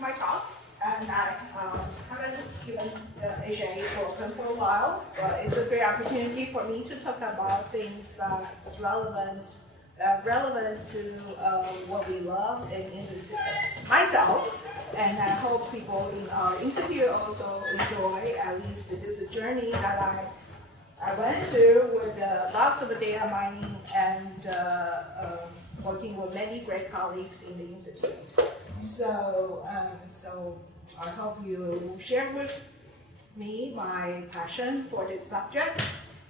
my talk. And I haven't given the Hsien open for a while, but it's a great opportunity for me to talk about things that's relevant to what we love and interested myself. And I hope people in our institute also enjoy at least this journey that I went through with lots of data mining and working with many great colleagues in the institute. So I hope you share with me my passion for this subject,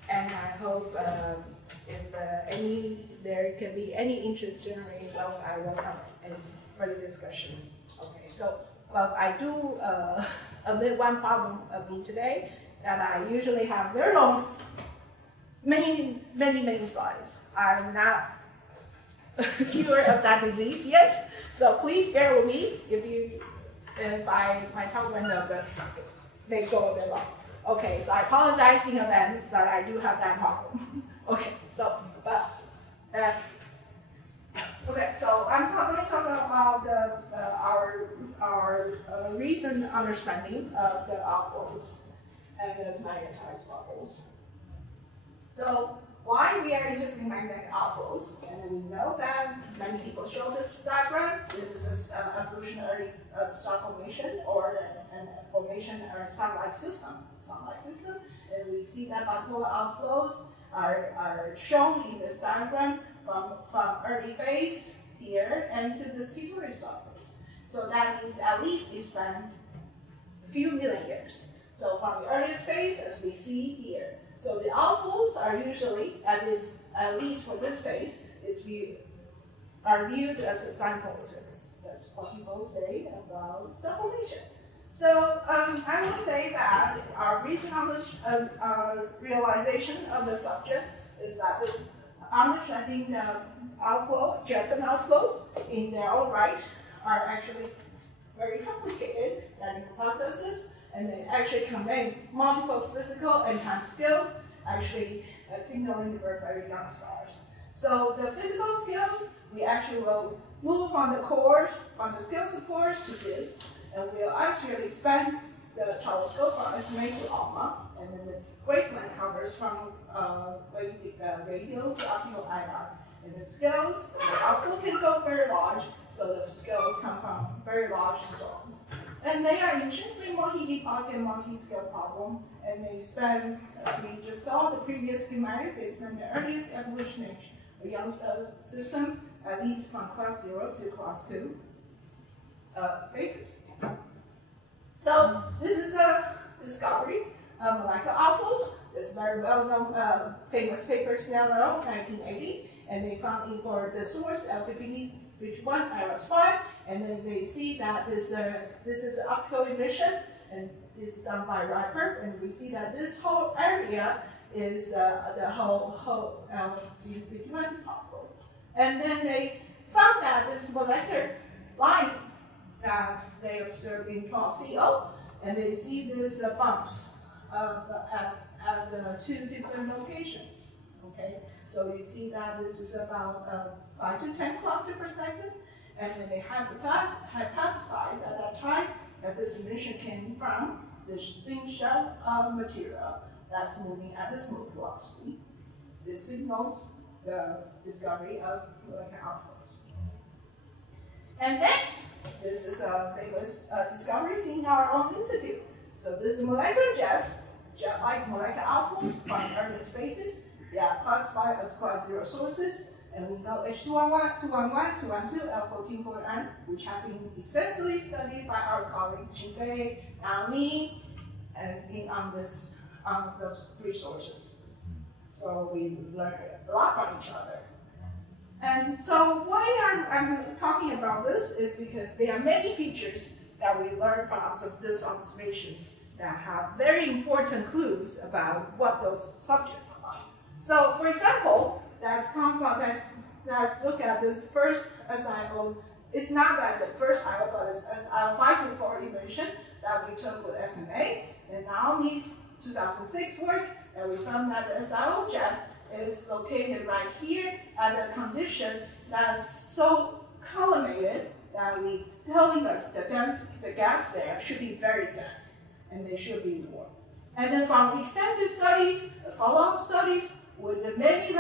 and I hope if there can be any interest generated, I welcome any further discussions. Okay, so I do admit one problem of me today, that I usually have very long, many slides. I'm not cured of that disease yet, so please bear with me if my talk went over, they go a bit long. Okay, so I apologize in advance that I do have that problem. Okay, so so I'm going to talk about our recent understanding of the outflows and the magnetized bubbles. So why we are interested in magnetic outflows, and we know that many people show this diagram. This is an evolutionary star formation or an formation or a sun-like system. And we see that bipolar outflows are shown in this diagram from early phase here and to this T2 star phase. So that means at least it spanned a few million years. So from the earliest phase, as we see here. So the outflows are usually, at least for this phase, are viewed as a signpost. That's what people say about star formation. So I will say that our recent realization of the subject is that this understanding the outflow, jets and outflows in their own right are actually very complicated processes, and they actually convey multiple physical and time scales, actually signaling the birth of very young stars. So the physical scales, we actually will move from the scale support to this, and we'll actually expand the telescope from estimate to ALMA, and then the wavelength covers from radio to optical IR. And the scales, the outflow can go very large, so the scales come from very large storm. And they are intrinsically multi-epoch and multi-scale problem, and they span, as we just saw the previous schematic, they span the earliest evolution of the young star system, at least from class 0 to class 2 phases. So this is a discovery of molecular outflows. This very well-known famous paper, Snell 1980, and they found it for the source LPPD51 IRS5, and then they see that this is optical emission, and it's done by Riper, and we see that this whole area is the whole LPPD51 outflow. And then they found that this molecular line that they observed in 12CO, and they see these bumps at two different locations. Okay, so you see that this is about 5 to 10 kilometers per second, and then they hypothesized at that time that this emission came from this thin shell of material that's moving at the smooth velocity. This signals the discovery of molecular outflows. And next, this is a famous discoveries in our own institute. So this is molecular jets, jet-like molecular outflows from earliest phases. They are classified as class 0 sources, and we know H211, 211, 212, L14.9, which have been extensively studied by our colleague Qingfei, Naomi, and on those three sources. So we learned a lot from each other. And so why I'm talking about this is because there are many features that we learned from these observations that have very important clues about what those subjects are. So for example, let's look at this first SIO. It's not that the first IO, but it's SIO 524 emission that we took with SMA, and Naomi's 2006 work, and we found that the SIO jet is located right here at a condition that's so collimated, that means telling us the gas there should be very dense, and they should be warm. And then from extensive studies, follow-up studies, with the many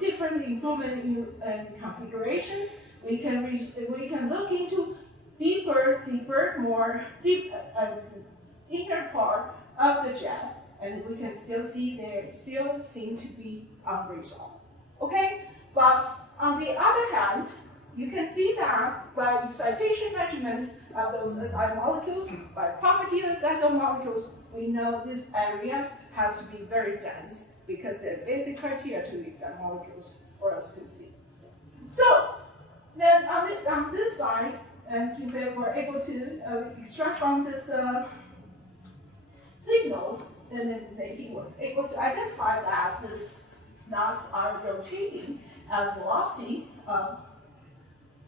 different improvement in configurations, we can look into deeper, inner part of the jet, and we can still see there still seem to be unresolved. Okay, but on the other hand, you can see that by excitation measurements of those SI molecules, by property of SI molecules, we know these areas has to be very dense because they're basic criteria to excite molecules for us to see. So then on this side, and we were able to extract from this signals, and then he was able to identify that these knots are rotating at velocity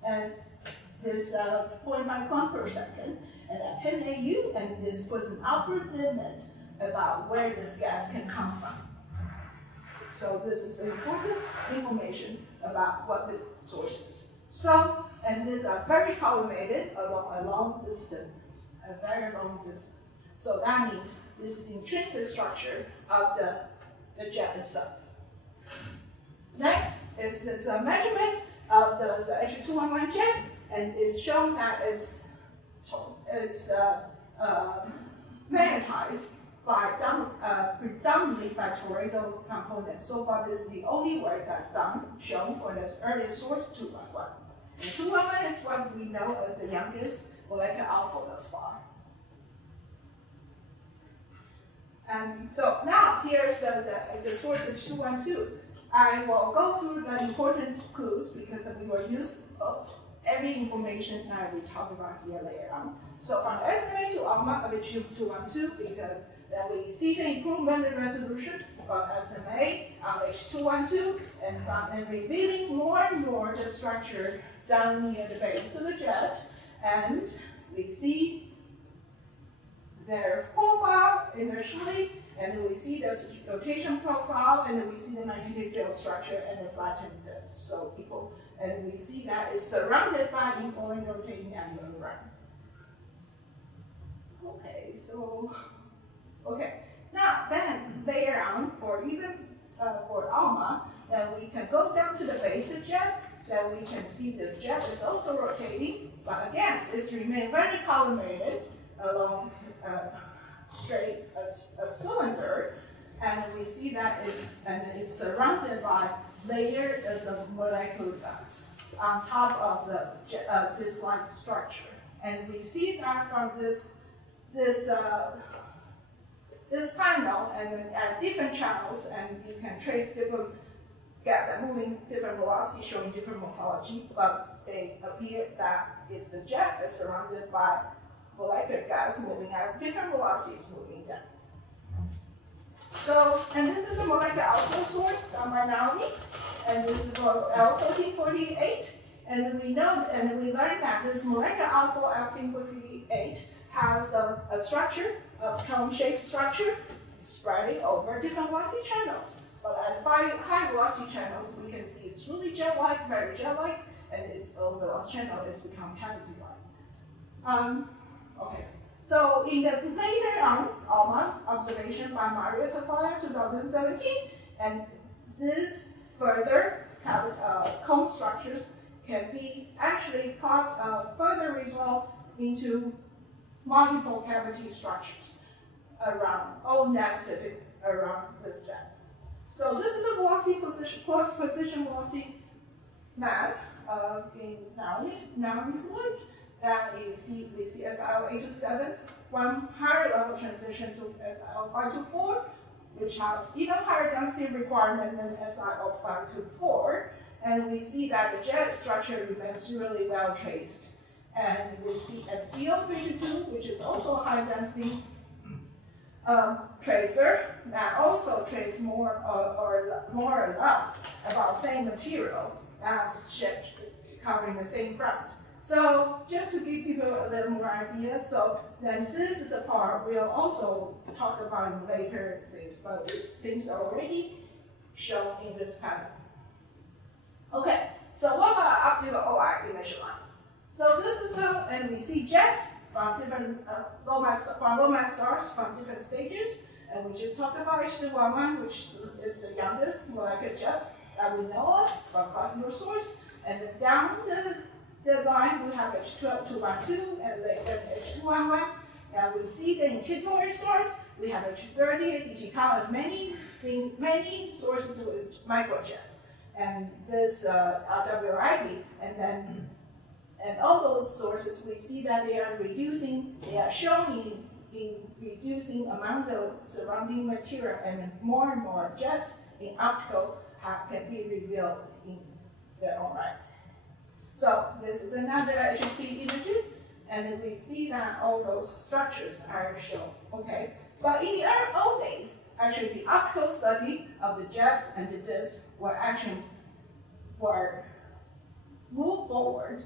and this 0.5 coulomb per second, and at 10 AU, and this puts an upper limit about where this gas can come from. So this is important information about what this source is. So, and these are very collimated along a long distance, a very long distance. So that means this is intrinsic structure of the jet itself. Next is this measurement of the H211 jet, and it's shown that it's magnetized by predominantly by toroidal components. So far, this is the only work that's shown for this early source 211. And 211 is what we know as the youngest molecular outflow thus far. And so now here's the source of 212. I will go through the important clues because we will use every information that we talk about here later on. So from the estimate to ALMA of H212, because then we see the improvement in resolution from SMA on H212, and revealing more and more the structure down near the base of the jet, and we see their profile initially, and then we see the rotation profile, and then we see the magnetic field structure and the flattened disk. So and we see that it's surrounded by equal rotating angular run. Okay, now then later on, for ALMA, then we can go down to the base of jet, then we can see this jet is also rotating, but again, it's remained very collimated along straight a cylinder, and we see that it's surrounded by layers of molecular gas on top of the disk-like structure, and we see that from this panel, and then at different channels, and you can trace different gas are moving different velocities, showing different morphology, but they appear that it's a jet that's surrounded by molecular gas moving at different velocities moving down. So, and this is a molecular outflow source, gamma-90, and this is for L1348, and we learned that this molecular outflow L1348 has a structure, a cone-shaped structure, spreading over different velocity channels. But at high velocity channels, we can see it's really jet-like, very jet-like, and its low velocity channel is become cavity-like. Okay, so in the later on ALMA observation by Mario Tafaya, 2017, and this further cone structures can be actually further resolved into multiple cavity structures around, all nested around this jet. So this is a velocity position velocity map in Naomi's work. That we see SIO827, one higher level transition to SIO524, which has even higher density requirement than SIO524. And we see that the jet structure remains really well traced. And we see MCO322, which is also a high density tracer that also traces more or less about same material as shipped, covering the same front. So just to give people a little more idea, so then this is a part we'll also talk about in later things, but these things are already shown in this panel. Okay, so what about optical OI emission lines? So this is and we see jets from different low mass stars from different stages. And we just talked about H211, which is the youngest molecular jets that we know of from classical source. And then down the line, we have H212 and H211. And we see the intuitory source. We have H30, digital, and many sources with microjet. And this RWIB, and all those sources, we see that they are showing in reducing amount of surrounding material, and more jets in optical can be revealed in their own right. So this is another HC imagery, and we see that all those structures are shown, okay? But in the old days, actually the optical study of the jets and the disks were moved forward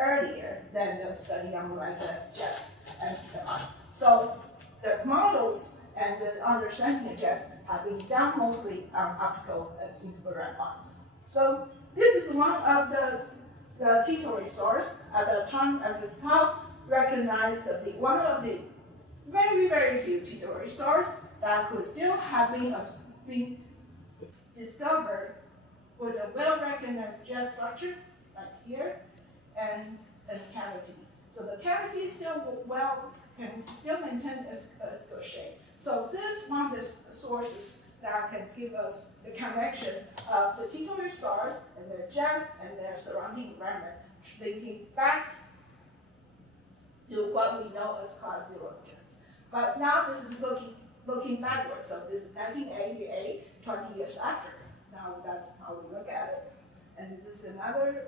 earlier than the study on the jets and the ion. So the models and the understanding of jets have been done mostly on optical and infrared lines. So this is one of the Titory stars at the time of this talk, recognized as one of the very, very few Titory stars that could still have been discovered with a well-recognized jet structure, like here, and a cavity. So the cavity is still can still maintain its good shape. So this is one of the sources that can give us the connection of the Titory stars and their jets and their surrounding environment, linking back to what we know as class 0 jets. But now this is looking backwards. So this is 1988, 20 years after. Now that's how we look at it. And this is another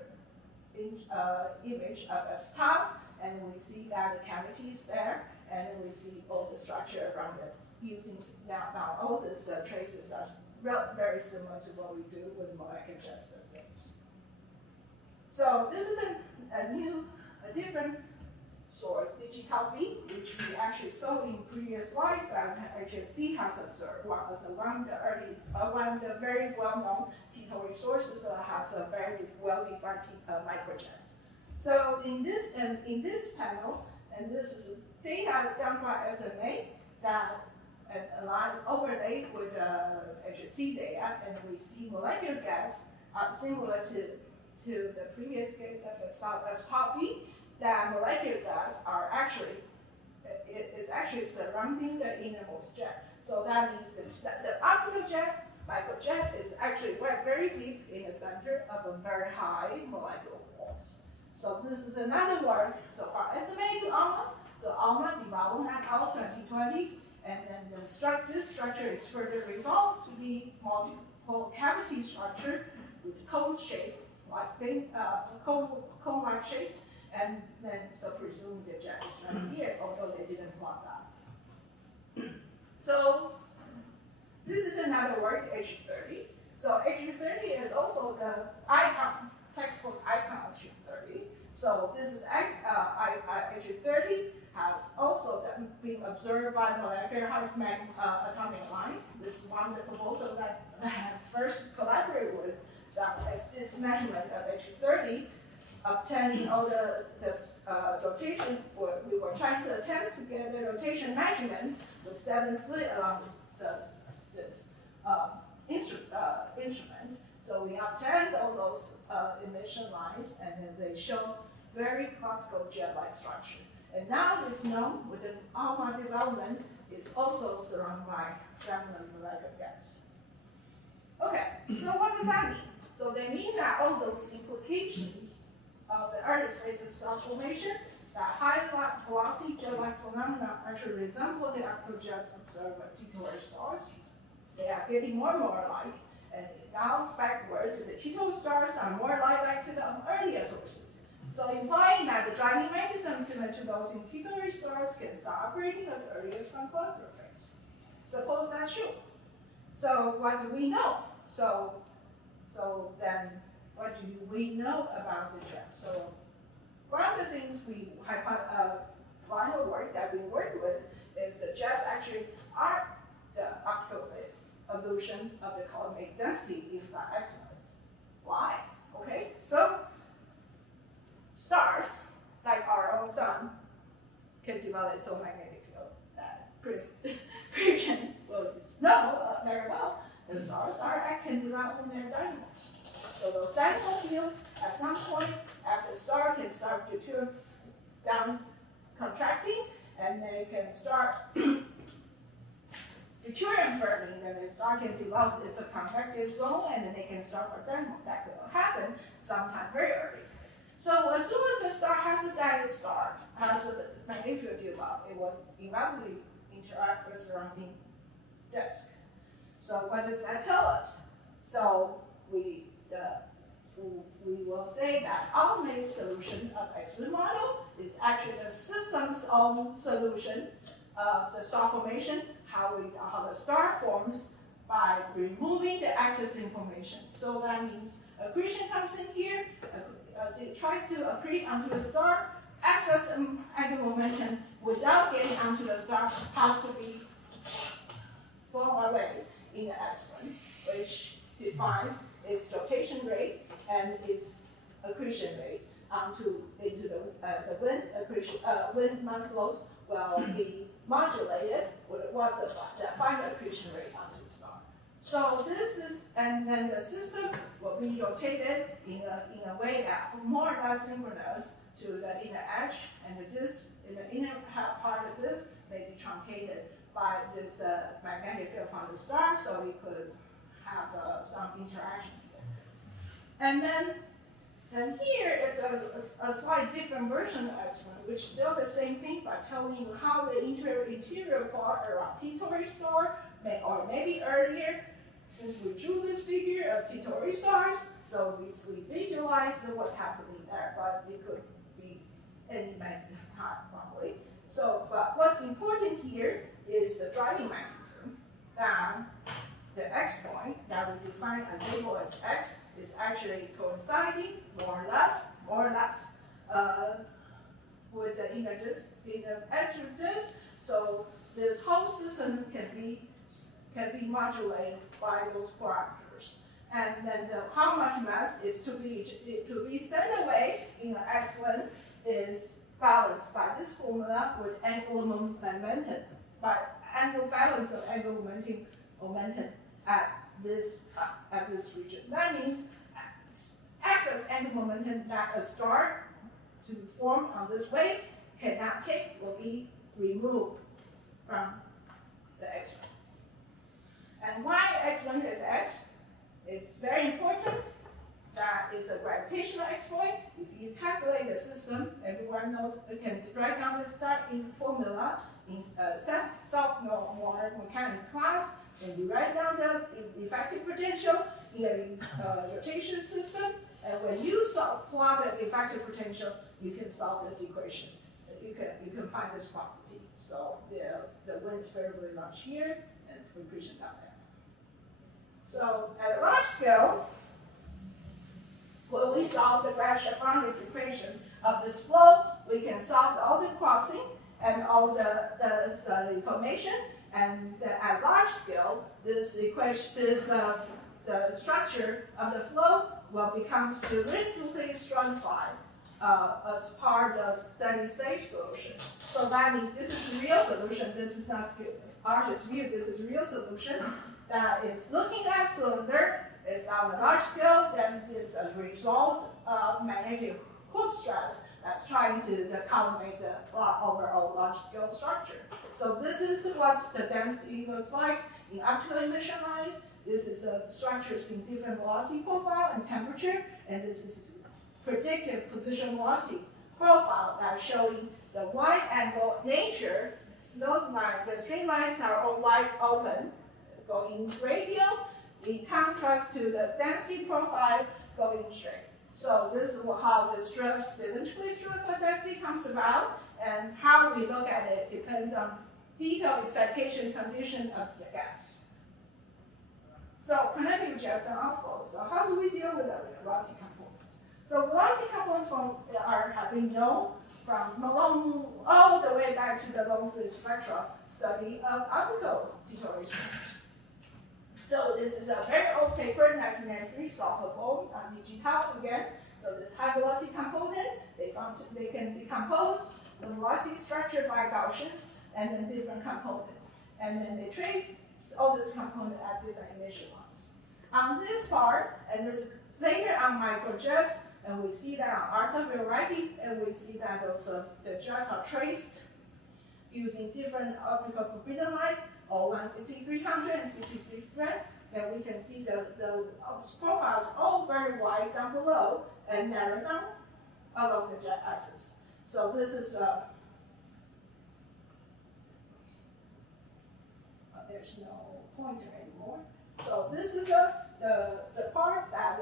image of a star, and we see that the cavity is there, and then we see all the structure around it. Using now all these traces are very similar to what we do with molecular jet systems. So this is a different source, digital B, which we actually saw in previous slides that HSC has observed as one of the very well-known Titory sources that has a very well-defined microjet. So in this panel, and this is data done by SMA that overlaid with HSC data, and we see molecular gas similar to the previous case of top B. That molecular gas is actually surrounding the innermost jet. So that means that the optical jet, microjet, is actually very deep in the center of a very high molecular walls. So this is another work. So from SMA to ALMA, so ALMA developed at all 2020, and then this structure is further resolved to be multiple cavity structure with cone shape, like cone-like shapes. And then, so presumably the jet is right here, although they didn't plot that. So this is another work, H30. So H30 is also the textbook icon of H30. So this is H30 has also been observed by molecular atomic lines. This is one of the proposals that I first collaborated with, this measurement of H30. Obtaining all the rotation, we were trying to attempt to get the rotation measurements with 7 slits along this instrument. So we obtained all those emission lines, and then they show very classical jet-like structure. And now it's known within ALMA development is also surrounded by remnant molecular gas. Okay, so what does that mean? So they mean that all those implications of the early spaces star formation, that high velocity jet-like phenomena actually resemble the optical jets observed by Titory stars. They are getting more and more alike, and now backwards, the Titory stars are more like to the earlier sources. So implying that the driving mechanism similar to those in Titory stars can start operating as early as from cluster phase. Suppose that's true. So what do we know? So then, what do we know about the jet? So one of the things line of work that we work with is the jets actually are the optical illusion of the column-make density inside X-rays. Why? Okay, so stars its own magnetic field that Christian will know very well. The stars are acting around their dynamos. So those dynamo fields, at some point, after the star can start to turn down contracting, and they can start deuterium burning, then the star can develop its convective zone, and then they can start for dynamo. That will happen sometime very early. So as soon as the star has a magnetic field develop, it will inevitably interact with surrounding disk. So what does that tell us? So we will say that automated solution of X-ray model is actually the system's own solution of the star formation, how the star forms by removing the access information. So that means accretion comes in here, as it tries to accrete onto the star, access angular momentum without getting onto the star has to be flown away in the X1, which defines its rotation rate and its accretion rate into the wind accretion. Wind mass loss will be modulated with what's the final accretion rate onto the star. So this is, and then the system will be rotated in a way that more or less synchronous to the inner edge, and the disk in the inner part of the disk may be truncated by this magnetic field from the star, so we could have some interaction here. And then here is a slightly different version of X1, which is still the same thing, by telling you how the interior part around T-Tauri star or maybe earlier, since we drew this figure as T-Tauri stars, so we visualize what's happening there, but it could be any time probably. So, but what's important here is the driving mechanism. That the X point that we define and label as X is actually coinciding more or less with the inner edge of this. So this whole system can be modulated by those parameters. And then how much mass is to be sent away in the X1 is balanced by this formula with angular momentum, by angle balance of angular momentum at this region. That means excess angular momentum that a star to form on this wave cannot take will be removed from the X1. And why X1 is X is very important. That is a gravitational exploit. If you calculate the system, everyone knows you can write down the star in formula in sophomore mechanics class. And you write down the effective potential in a rotation system. And when you plot the effective potential, you can solve this equation. You can find this property. So the wind is favorably large here and accretion down there. So at a large scale, when we solve the Graf-Shapronnik equation of this flow, we can solve all the crossing and all the information. And at large scale, this equation, the structure of the flow will become cylindrically stratified as part of steady state solution. So that means this is a real solution. This is not artist's view. This is a real solution that is looking at cylinder. It's on a large scale. Then it's a result of magnetic Hooke stress that's trying to accommodate the overall large scale structure. So this is what the density looks like in optical emission lines. This is a structures in different velocity profile and temperature, and this is predictive position velocity profile that's showing the wide angle nature. Those lines, the straight lines are all wide open, going radial, in contrast to the density profile going straight. So this is how the cylindrically stratified density comes about, and how we look at it depends on detailed excitation condition of the gas. So kinetic jets and outflows. So how do we deal with the velocity components? So velocity components have been known from all the way back to the long-slit spectra study of optical T-Tauri stars. So this is a very old paper, 1993, solvable on digital again. So this high velocity component, they can decompose the velocity structured by Gaussians, and then different components. And then they trace all this component at different emission lines. On this part, and this later on microjets, and we see that on RW writing, and we see that those the jets are traced using different optical forbidden lines, O1 6300 and 6300, and we can see the profiles all very wide down below and narrow down along the jet axis. So this is there's no pointer anymore. So this is the part that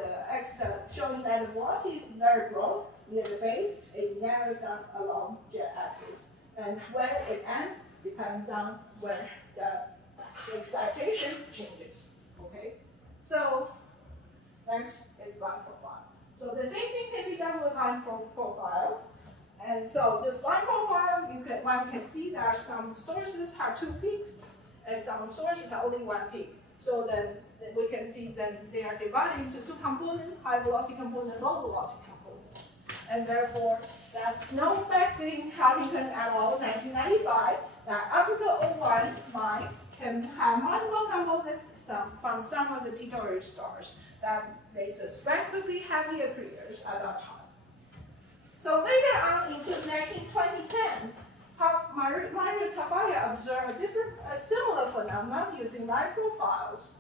showing that the velocity is very broad near the base. It narrows down along jet axis, and where it ends depends on where the excitation changes. Okay, so next is line profile. So the same thing can be done with line profile. And so this line profile, one can see that some sources have 2 peaks, and some sources have only 1 peak. So then we can see that they are divided into 2 components, high velocity component, low velocity components. And therefore, that's known back in Huntington et al. 1995 that optical O1 line can have multiple components from some of the tutorial stars that they suspect could be heavier creatures at that time. So later on into 2010, Mario Tafaya observed a similar phenomenon using line profiles,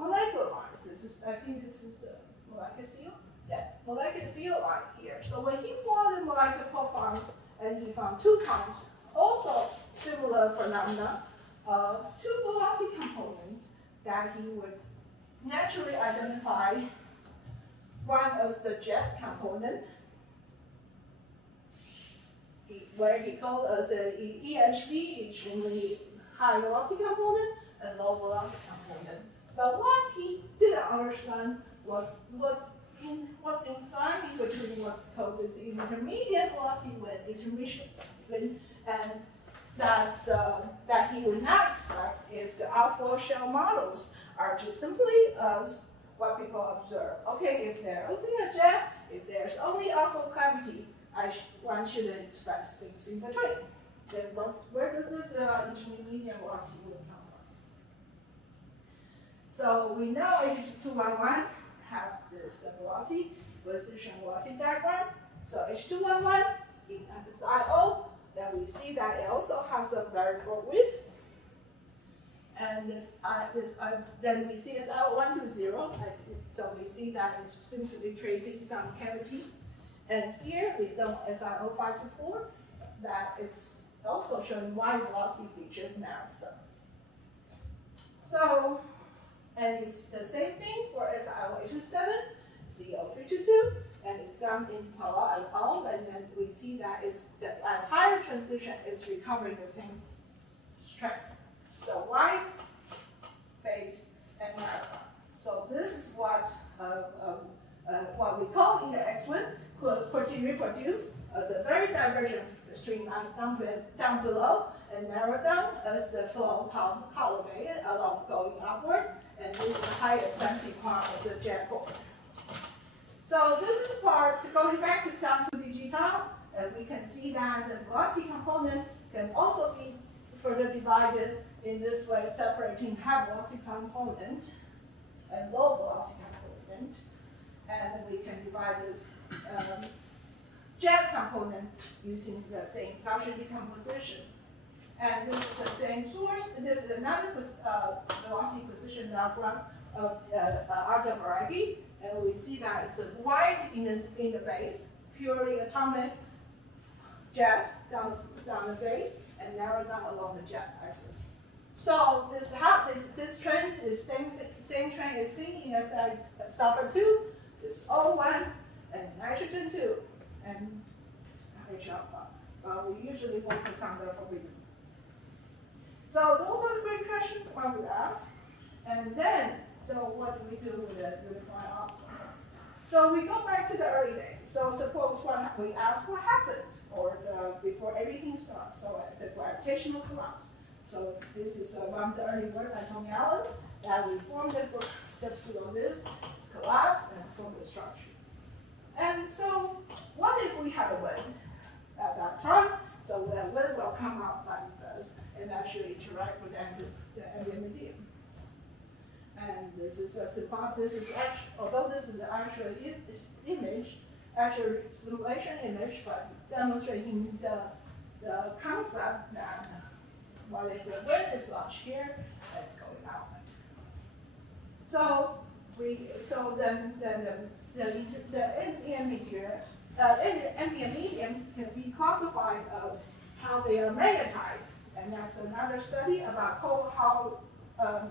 molecular lines. I think this is the molecular seal. Yeah, molecular seal line here. So when he plotted molecular profiles and he found 2 times, also similar phenomena, 2 velocity components that he would naturally identify. One as the jet component, where he called as an EHV, extremely high velocity component, and low velocity component. But what he didn't understand was what's inside between what's called this intermediate velocity with intermission, and that's that he would not expect if the outflow shell models are just simply as what people observe. Okay, if there's only a jet, if there's only outflow cavity, one shouldn't expect things in between. Then where does this intermediate velocity come from? So we know H211 have this velocity position velocity diagram. So H211 in this IO, then we see that it also has a variable width. And then we see as IO120, so we see that it seems to be tracing some cavity. And here we know as IO524 that it's also showing wide velocity feature narrow stuff. So, and it's the same thing for SIO827, CO322, and it's done in Pala et al. And then we see that at higher transition, it's recovering the same strength. So wide, base, and narrow. So this is what we call in the X1 could be reproduced as a very divergent streamlines down below and narrow down as the flow collimated along going upward, and this is the highest density part of the jet core. So this is part going back down to digital, and we can see that the velocity component can also be further divided in this way, separating high velocity component and low velocity component. And we can divide this jet component using the same Gaussian decomposition. And this is the same source. This is another velocity position diagram of Arda variety. And we see that it's wide in the base, purely atomic jet down the base, and narrow down along the jet axis. So this trend is same trend is seen in sulfur 2, this O1, and nitrogen 2, and H alpha. We usually focus on the forbidden. So those are the great questions one would ask. And then, so what do we do with the outflow? So we go back to the early days. So suppose we ask what happens before everything starts. So the gravitational collapse. So this is one of the early work by Tony Allen that we formed the pseudo-this, it's collapsed and formed the structure. And so what if we had a wind at that time? So This is a symbolic. This is actually, although this is actual image, actual simulation image, but demonstrating the concept that while if the wind is large here, it's going out. So then the ambient material, ambient medium can be classified as how they are magnetized, and that's another study about how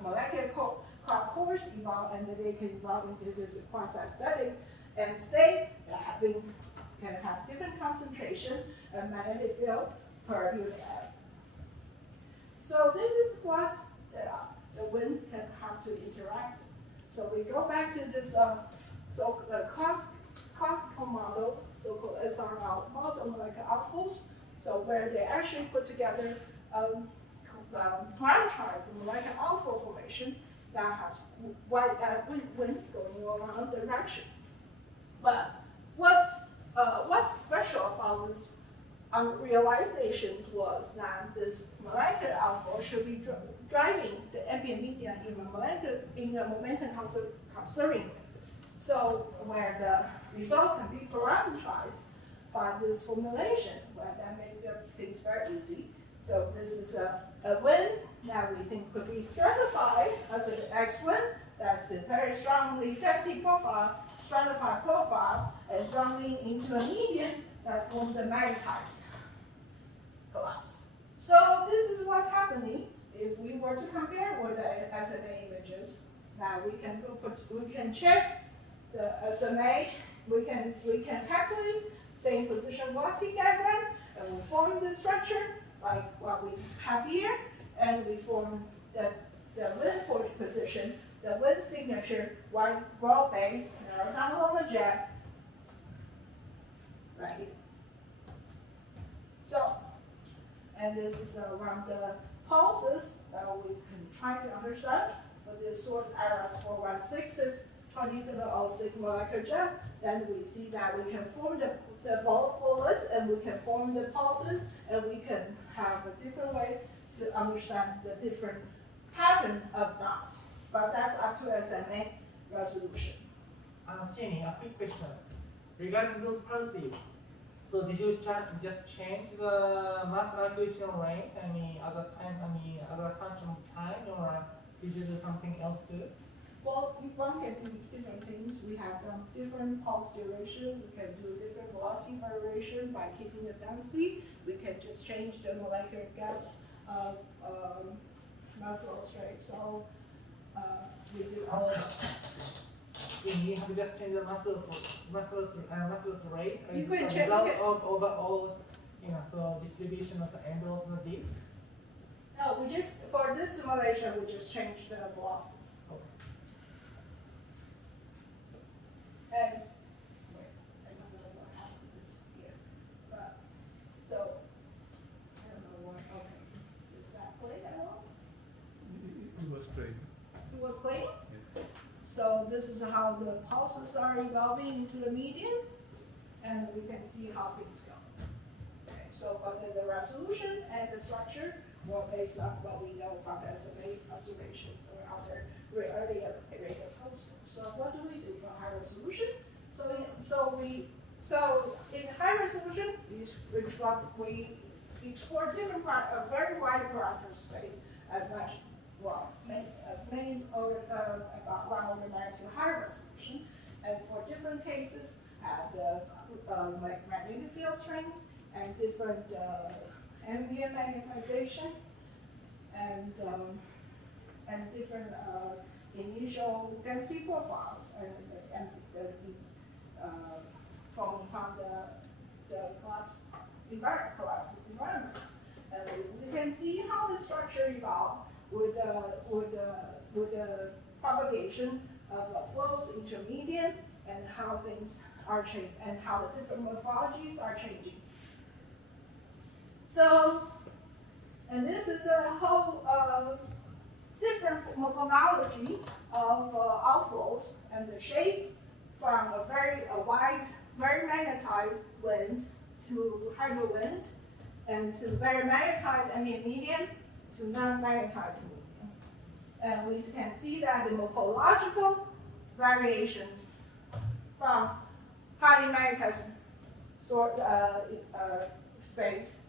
molecular cores evolve, and they can evolve into this quasi-static and state that can have different concentration and magnetic field per unit area. So this is what the wind can have to interact. So we go back to this classical model, so-called SRL model, molecular outflows. So where they actually put together parameterized molecular outflow formation that has wind going around the direction. But what's special about this realization was that this molecular outflow should be driving the ambient medium in a momentum conserving way. So where the result can be parameterized by this formulation, well, that makes things very easy. So this is a wind that we think could be stratified as an X wind. That's a very strongly density profile, stratified profile, and running into a medium that forms the magnetized collapse. So this is what's happening if we were to compare with the SMA images. Now we can check the SMA. We can calculate same position velocity diagram, and we form the structure like what we have here, and we form the wind position, the wind signature, white broad base, narrow down along the jet, right? So, and this is around the pulses that we can try to understand. But the source IRS 416 is 2706 molecular jet. Then we see that we can form the bullets, and we can form the pulses, and we can have a different way to understand the different pattern of dots. But that's up to SMA resolution. Sienny, a quick question. Regarding those pulses, so did you just change the mass acquisition rate, any other function of time, or did you do something else too? Well, one can do different things. We have done different pulse duration. We can do different velocity variation by keeping the density. We can just change the molecular gas muscle strength. So we do all of that. You have just changed the muscle rate. You could change of overall, so distribution of the angle of the dip. No, we just for this simulation we just changed the velocity. And wait, I don't know what happened this here. But so I don't know what Does that play at all? It was playing. It was playing? Yes. So this is how the pulses are evolving into the medium, and we can see how things go. Okay, so but then the resolution and the structure were based on what we know from SMA observations or other earlier radio telescopes. So what do we do for high resolution? So in high resolution, we explore different a very wide parameter space at many about 1 over 9 to high resolution, and for different cases have the like magnetic field strength and different ambient magnetization and different initial density profiles and from the collapse environment. And we can see how the structure evolved with the propagation of flows intermediate, and how things are changing, and how the different morphologies are changing. So, and this is a whole different methodology of outflows and the shape from a very wide, very magnetized wind to hydro wind, and to very magnetized ambient medium to non-magnetized medium. And we can see that the morphological variations from highly magnetized space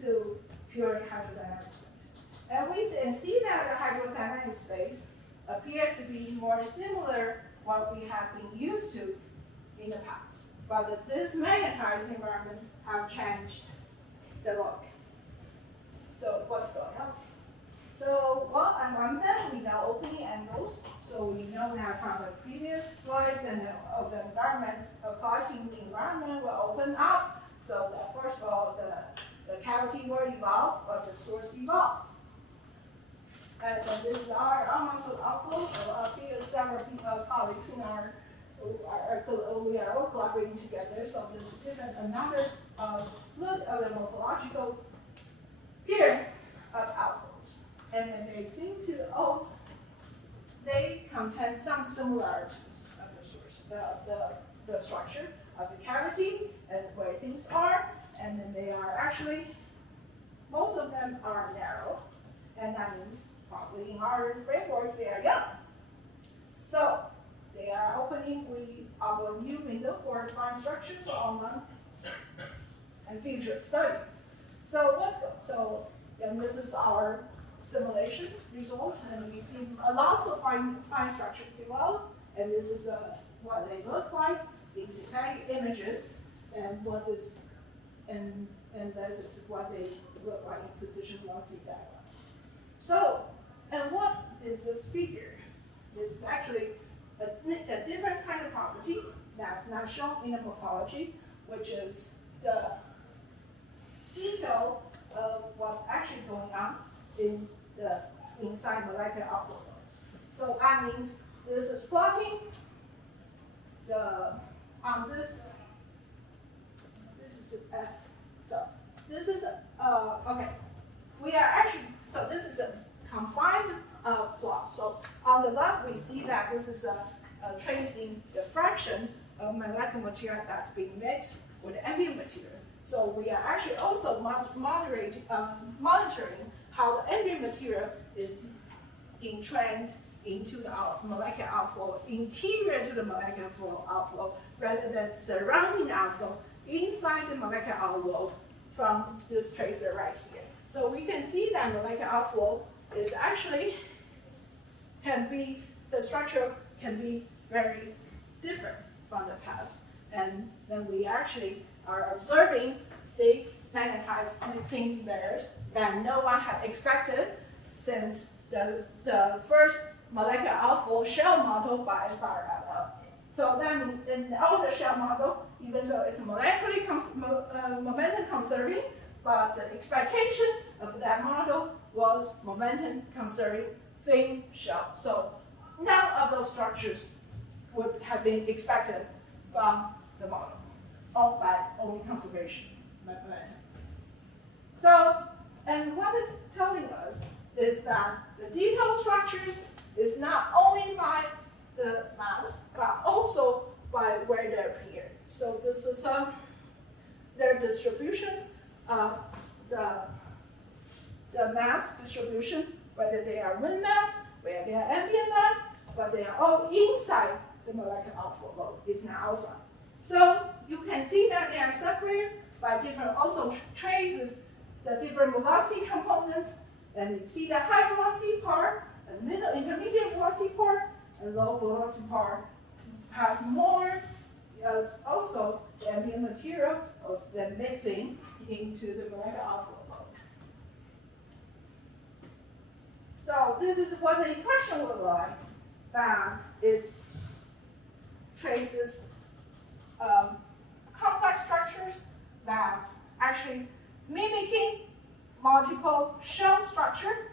to pure hydrodynamic space. And we can see that the hydrodynamic space appears to be more similar what we have been used to in the past. But this magnetized environment have changed the look. So what's going on? So, well, on one hand, we know opening angles. So we know that from the previous slides and of the environment, of causing the environment will open up. So that first of all, the cavity will evolve, or the source evolve. And this is our muscle outflow. So I feel several colleagues in we are all collaborating together. So this is given another look of the morphological appearance of outflows. And then they seem to, they contain some similarities of the source, the structure of the cavity and where things are. And then they are actually, most of them are narrow. And that means probably in our framework, they are young. So they are opening our new window for fine structures on and future studies. So then this is our simulation results, and we see lots of fine structures develop, and this is what they look like, the schematic images, and what is, and this is what they look like in position velocity diagram. So, and what is this figure? It's actually a different kind of property that's not shown in the morphology, which is the detail of what's actually going on inside molecular outflows. So that means this is plotting this is F. So this is okay. We are actually, so this is a combined plot. So on the left, we see that this is tracing the fraction of molecular material that's being mixed with ambient material. So we are actually also monitoring how the ambient material is entrained into the molecular outflow, interior to the molecular outflow, rather than surrounding outflow inside the molecular outflow from this tracer right here. So we can see that molecular outflow is actually the structure can be very different from the past. And then we actually are observing the magnetized mixing layers that no one had expected since the first molecular outflow shell model by ASIAA. So then in the older shell model, even though it's molecularly momentum conserving, but the expectation of that model was momentum conserving thin shell. So none of those structures would have been expected from the model, by only conservation momentum. So, and what it's telling us is that the detailed structures is not only by the mass, but also by where they appear. So this is their distribution, the mass distribution, whether they are wind mass, whether they are ambient mass, but they are all inside the molecular outflow. It's not outside. So you can see that they are separated by different also traces the different velocity components, and you see the high velocity part, and middle intermediate velocity part, and low velocity part has more as also the ambient material then mixing into the molecular outflow mode. So this is what the impression will look like, that it traces complex structures that's actually mimicking multiple shell structure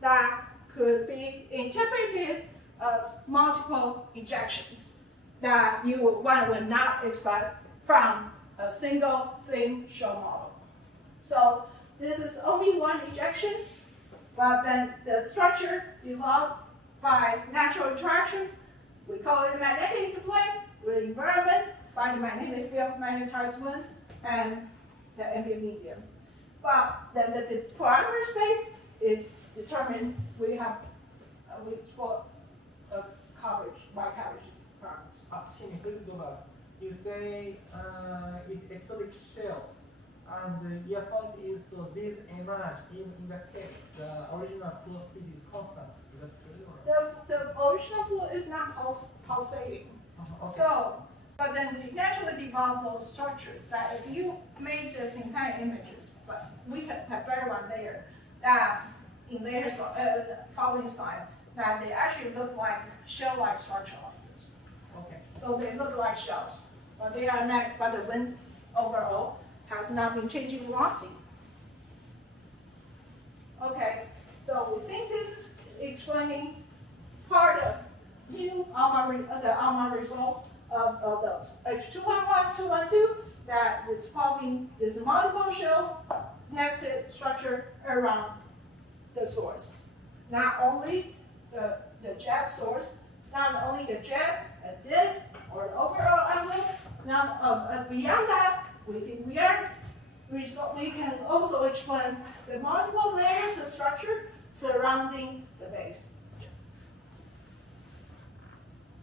that could be interpreted as multiple injections that one would not expect from a single thin shell model. So this is only one injection, but then the structure developed by natural interactions. We call it a magnetic interplay with the environment by the magnetic field, magnetized wind, and the ambient medium. But then the parameter space is determined. We have for coverage, wide coverage requirements. Shini, please go back. You say it exhibits shells, and your point is so these emerge in the case the original flow speed is constant. Is that true? Or? The original flow is not pulsating. Okay. So, but then we naturally develop those structures that if you make the entire images, but we can have very one layer that in layer following slide that they actually look like shell-like structure like this. Okay. So they look like shells, but they are not. But the wind overall has not been changing velocity. Okay, so we think this is explaining part of the ALMA results of those. H211, 212, that is forming this multiple shell nested structure around the source. Not only the jet source, not only the jet, a disk, or the overall envelope. Now, beyond that, we think we can also explain the multiple layers of structure surrounding the base.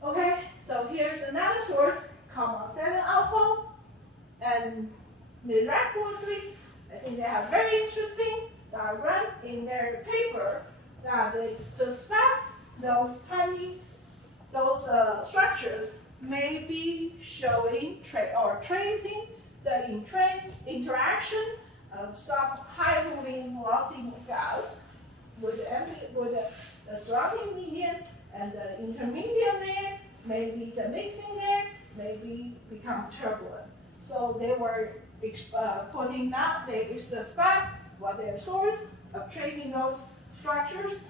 Okay, so here's another source, comma 7 outflow, and miraculously, I think they have very interesting diagram in their paper that they suspect those structures may be showing tracing the interaction of some high moving velocity gas with the surrounding medium and the intermediate layer, maybe the mixing layer, maybe become turbulent. So they were putting out, they suspect what their source of tracing those structures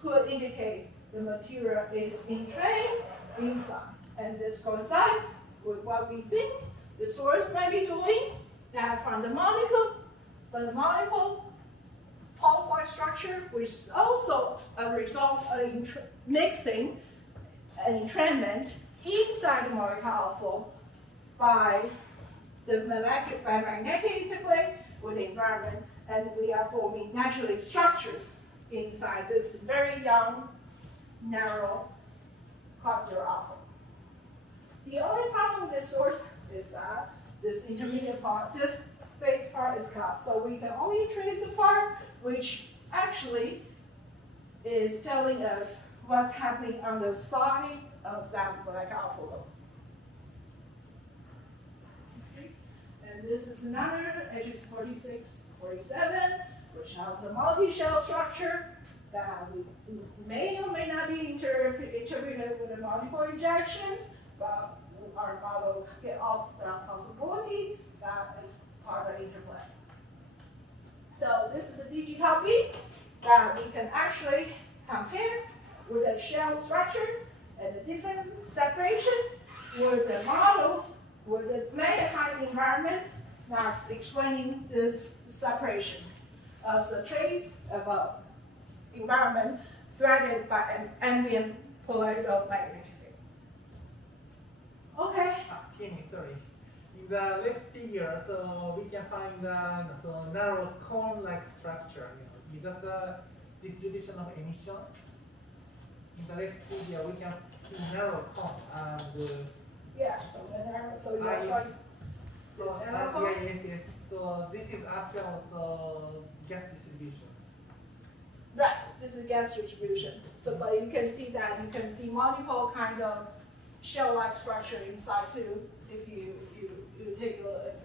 could indicate the material is in train inside. And this coincides with what we think the source might be doing, that from the multiple pulse-like structure, which is also a result of mixing and entrainment inside the molecular outflow by magnetic interplay with the environment, and we are forming naturally structures inside this very young, narrow cluster outflow. The only problem with this source is that this intermediate part, this base part is cut, so we can only trace the part which actually is telling us what's happening on the side of that black outflow. Okay. And this is another HS46, 47, which has a multi-shell structure that may or may not be interpreted with the multiple injections, but our model get off the possibility that is part of interplay. So this is a digital B that we can actually compare with the shell structure and the different separation with the models with this magnetized environment that's explaining this separation as a trace of an environment threaded by an ambient polarity magnetic field. Okay. Kenny, sorry. In the left figure, so we can find the narrow cone-like structure. Is that the distribution of emission? In the left figure, we can see narrow cone and. Yeah. So the narrow. So you yes. So this is actual gas distribution. Right. This is gas distribution. So, but you can see that you can see multiple kind of shell-like structure inside too. If you take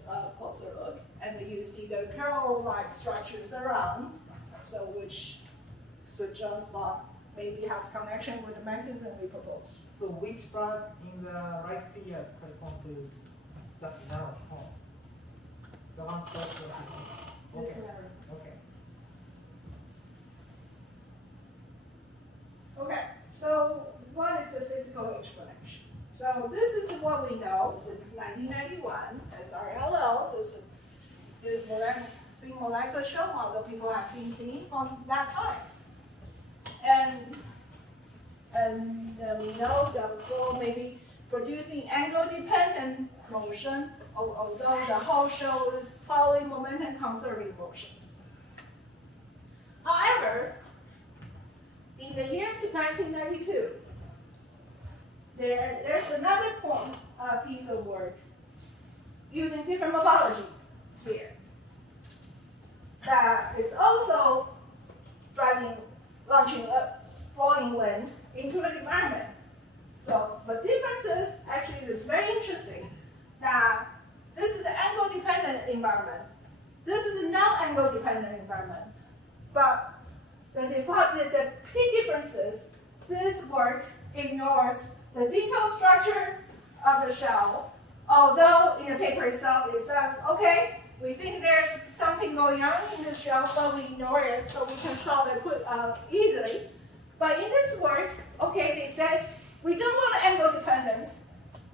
a closer look, and then you see the kernel-like structures around, so which suggests that maybe has connection with the mechanism we propose. So which part in the right figure corresponds to that narrow cone? The one close to the This okay. narrow. Okay. Okay. So what is the physical explanation? So this is what we know since 1991 as RLL. This is the spin molecular shell model people have been seeing from that time. And we know that the flow may be producing angle-dependent motion, although the whole shell is following momentum-conserving motion. However, in the year 1992, there's another piece of work using different morphology sphere that is also launching blowing wind into the environment. So the difference is actually it's very interesting that this is an angle-dependent environment. This is a non-angle dependent environment. But the key difference is this work ignores the detailed structure of the shell, although in the paper itself it says, okay, we think there's something going on in this shell, but we ignore it so we can solve it easily. But in this work, okay, they said, we don't want angle dependence,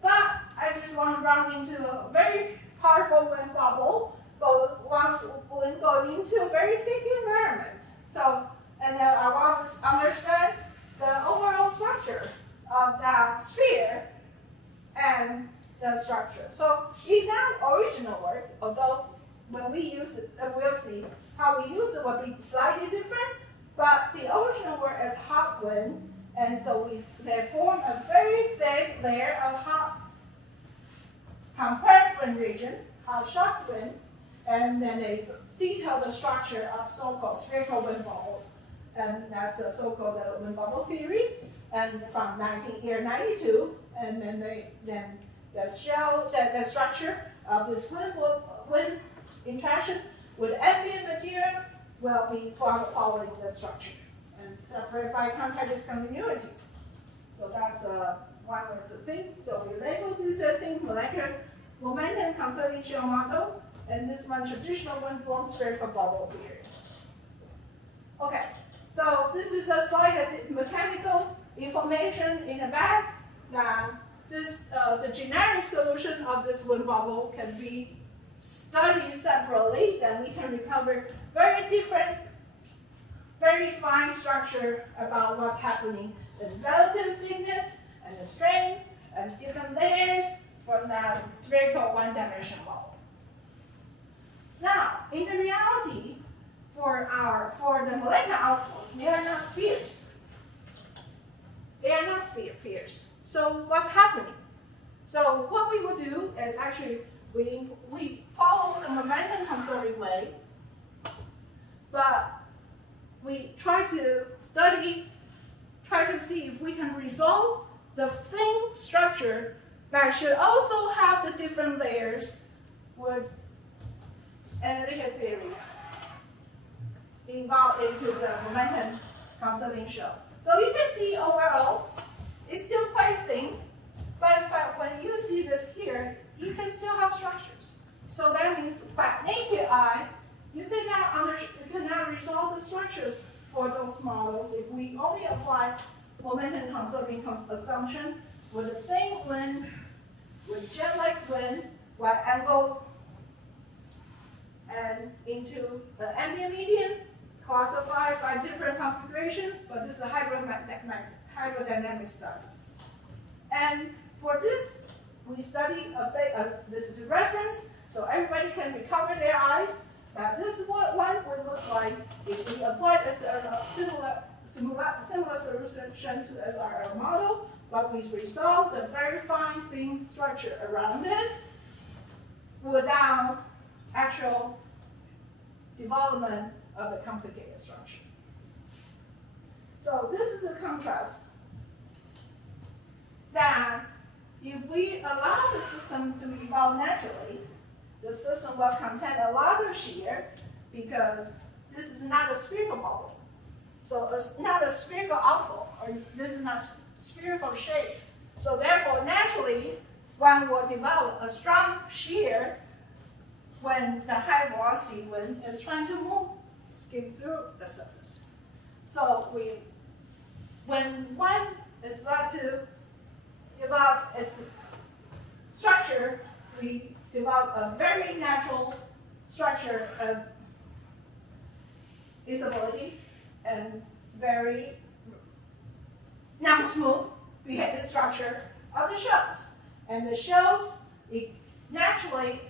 but I just want to run into a very powerful wind bubble, going into a very thick environment. So, and then I want to understand the overall structure of that sphere and the structure. So in that original work, although when we use it, we'll see how we use it will be slightly different, but the original work is hot wind, and so they form a very thick layer of hot compressed wind region, hot shock wind, and then they detail the structure of so-called spherical wind bubble, and that's the so-called wind bubble theory, and from 1992, and then the structure of this wind interaction with ambient material will be following the structure and separated by contact discontinuity. So that's one was the thing. So we label this thing molecular momentum conserving shell model, and this one traditional wind-blown spherical bubble theory. Okay, so this is a slide of mechanical information in the back. That this the generic solution of this wind bubble can be studied separately. Then we can recover very different, very fine structure about what's happening in relative thickness and the strain and different layers from that spherical one-dimensional bubble. Now, in the reality, for the molecular outflows, they are not spheres. They are not spheres. So what's happening? So what we would do is actually we follow the momentum conserving way, but we try to see if we can resolve the thin structure that should also have the different layers with analytic theories involved into the momentum conserving shell. So you can see overall, it's still quite thin, but in fact, when you see this here, you can still have structures. So that means by naked eye, you cannot resolve the structures for those models if we only apply momentum conserving assumption with the same wind, with jet-like wind, wide angle, and into the ambient medium, classified by different configurations, but this is a hydrodynamic study. And for this, we study this is a reference, so everybody can recover their eyes that this is what one would look like if we applied a similar solution to SRL model, but we resolve the very fine thin structure around it without actual development of the complicated structure. So this is a contrast that if we allow the system to evolve naturally, the system will contain a lot of shear because this is not a spherical bubble. So it's not a spherical outflow, or this is not spherical shape. So therefore, naturally, one will develop a strong shear when the high velocity wind is trying to skim through the surface. So when one is allowed to develop its structure, we develop a very natural structure of instability and very non-smooth behavior structure of the shells. And the shells naturally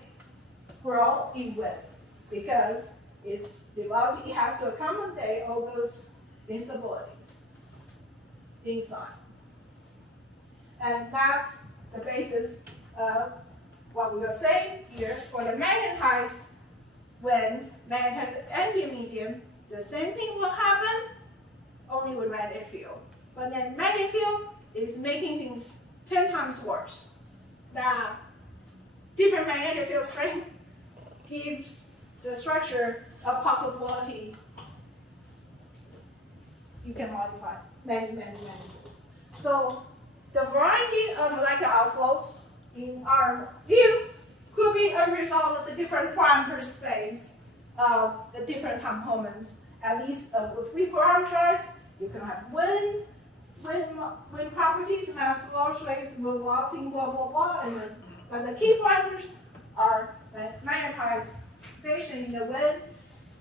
grow in width because it has to accommodate all those instabilities. inside. And that's the basis of what we are saying here. For the magnetized, when magnetized ambient medium, the same thing will happen, only with magnetic field. But then magnetic field is making things 10 times worse. That different magnetic field strength gives the structure a possibility you can modify many folds. So the variety of molecular outflows in our view could be a result of the different parameter space of the different components. At least with free parameters, you can have wind properties, mass flow rates, velocity, blah blah blah. But the key parameters are the magnetization in the wind,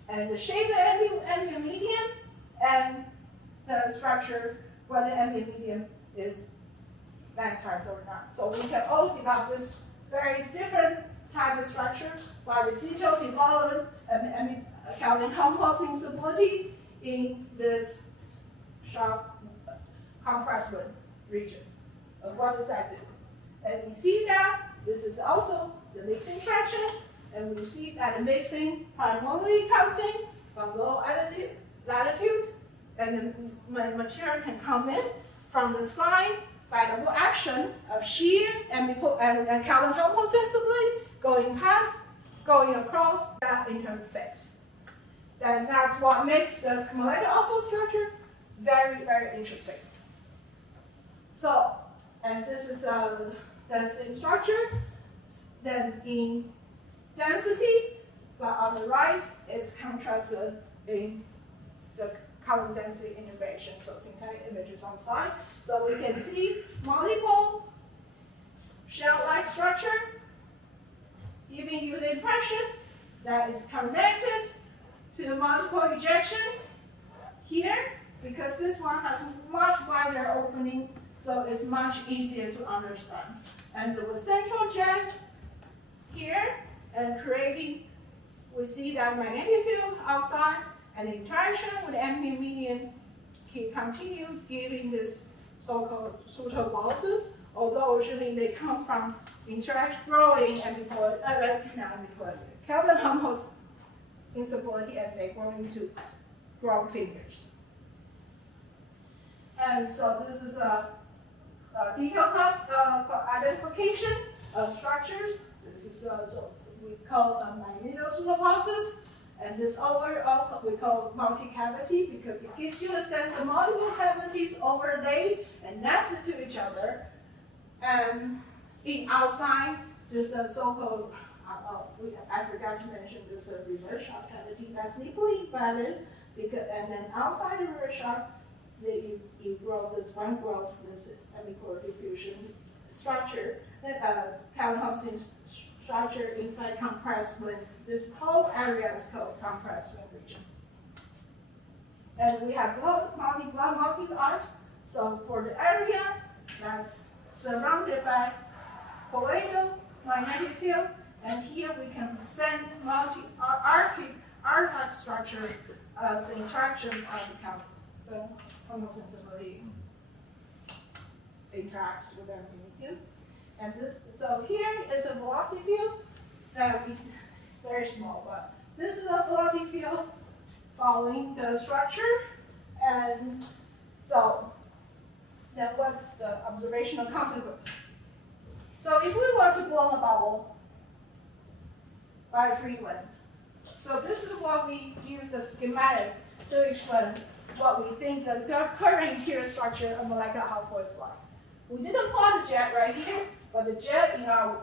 and the shape of ambient medium, and the structure, whether ambient medium is magnetized or not. So we can all develop this very different type of structure by the detailed development and Kelvin composing stability in this sharp compressed wind region. What does that do? And we see that this is also the mixing fraction, and we see that the mixing primarily comes in from low latitude, and the material can come in from the side by the action of shear and Kelvin composing stability going across that interface. And that's what makes the molecular outflow structure very, very interesting. So, and this is the same structure. Then in density, but on the right is contrasted in the column density integration, so synthetic images on the side. So we can see multiple shell-like structure, giving you the impression that it's connected to multiple ejections here, because this one has much wider opening, so it's much easier to understand. And the central jet here, and creating, we see that magnetic field outside, and the interaction with ambient medium can continue giving this so-called pseudo-bosses, although usually they come from growing and Kelvin compost instability, and they grow into ground fingers. And so this is a detailed class identification of structures. This is so we call magnetopseudoposses, and this overall we call multi-cavity because it gives you a sense of multiple cavities overlaid and nested to each other. And in outside, this so-called I forgot to mention this reverse shock cavity that's equally embedded, and then outside the reverse shock, you grow this unequal diffusion structure, Kelvin composing structure inside compressed wind. This whole area is called compressed wind region. And we have multi-arcs. So for the area that's surrounded by colloidal magnetic field, and here we can send multi-arc structure as an interaction of the homosensibility interacts with ambient medium. And this, so here is a velocity field that is very small, but this is a velocity field following the structure. And so then what's the observational consequence? So if we were to blow a bubble by free wind, so this is what we use as schematic to explain what we think the current interior structure of molecular outflow is like. We didn't plot the jet right here, but the jet, in our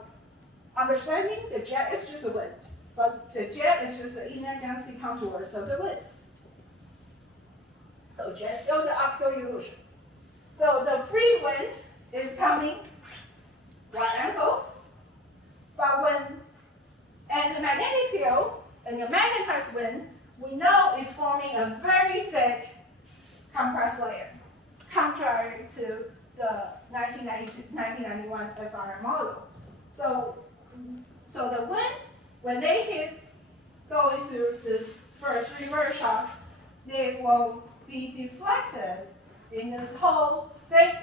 understanding, the jet is just a wind. But the jet is just the inner density contours of the wind. So jet still the optical illusion. So the free wind is coming right angle, but and the magnetic field and the magnetized wind, we know is forming a very thick compressed layer, contrary to the 1991 SRM model. So the wind, when they hit going through this first reverse shock, they will be deflected in this whole thick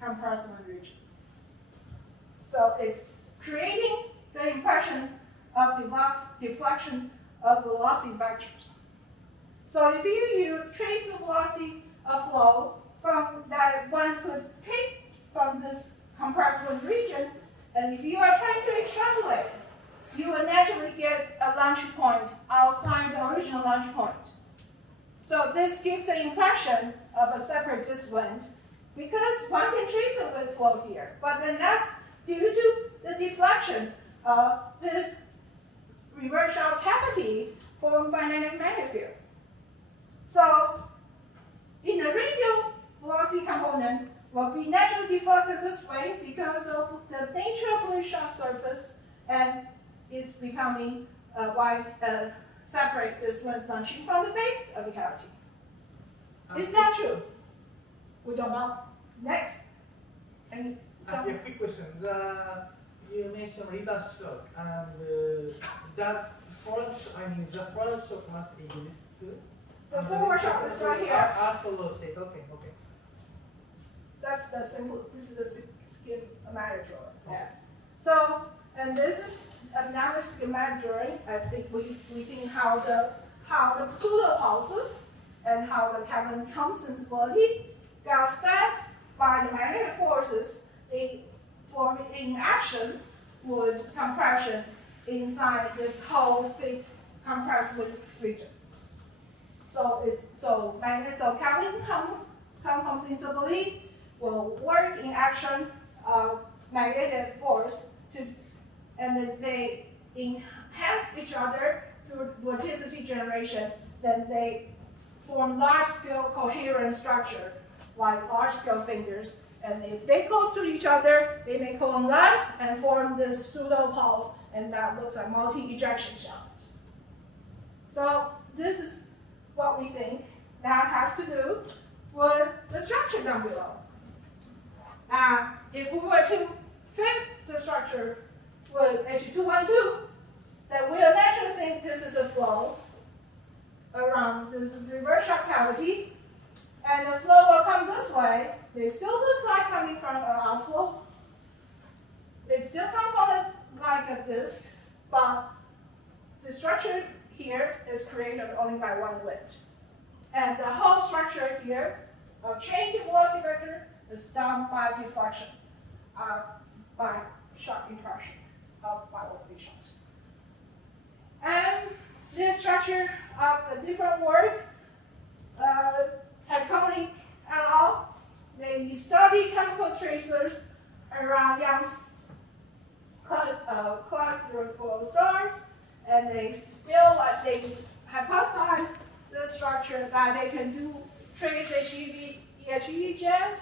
compressible region. So it's creating the impression of deflection of velocity vectors. So if you use trace velocity of flow from that one could take from this compressible region, and if you are trying to extrapolate, you will naturally get a launch point outside the original launch point. So this gives the impression of a separate discipline because one can trace a wind flow here, but then that's due to the deflection of this reverse shell cavity formed by magnetic field. So in the radial velocity component will be naturally deflected this way because of the nature of the shell surface and is becoming separate this wind launching from the base of the cavity. Is that true? We don't know. Next. And A quick question. You mentioned reverse shock, and that forward shock must exist too. the forward shock is right here. Outflow state. Okay. That's the simple. This is a schematic drawing. Yeah. So, and this is another schematic drawing. I think we think how the pseudo pulses and how the carbon sensibility got fed by the magnetic forces in action with compression inside this whole thick compressible region. So carbon sensibility will work in action of magnetic force and then they enhance each other through vorticity generation. Then they form large-scale coherent structure, like large-scale fingers. And if they close to each other, they may coalesce and form this pseudo-pulse, and that looks like multi-ejection shells. So this is what we think that has to do with the structure down below. If we were to fit the structure with H212, then we'll naturally think this is a flow around this reverse shock cavity, and the flow will come this way. They still look like coming from an outflow. It still comes from like a disk, but the structure here is created only by one wind. And the whole structure here of change in velocity vector is done by deflection, by shock interaction of biological shocks. And this structure of the different work, Taconic et al., they study chemical tracers around Young's cluster stars, and they feel like they hypothesize the structure that they can trace EHE jet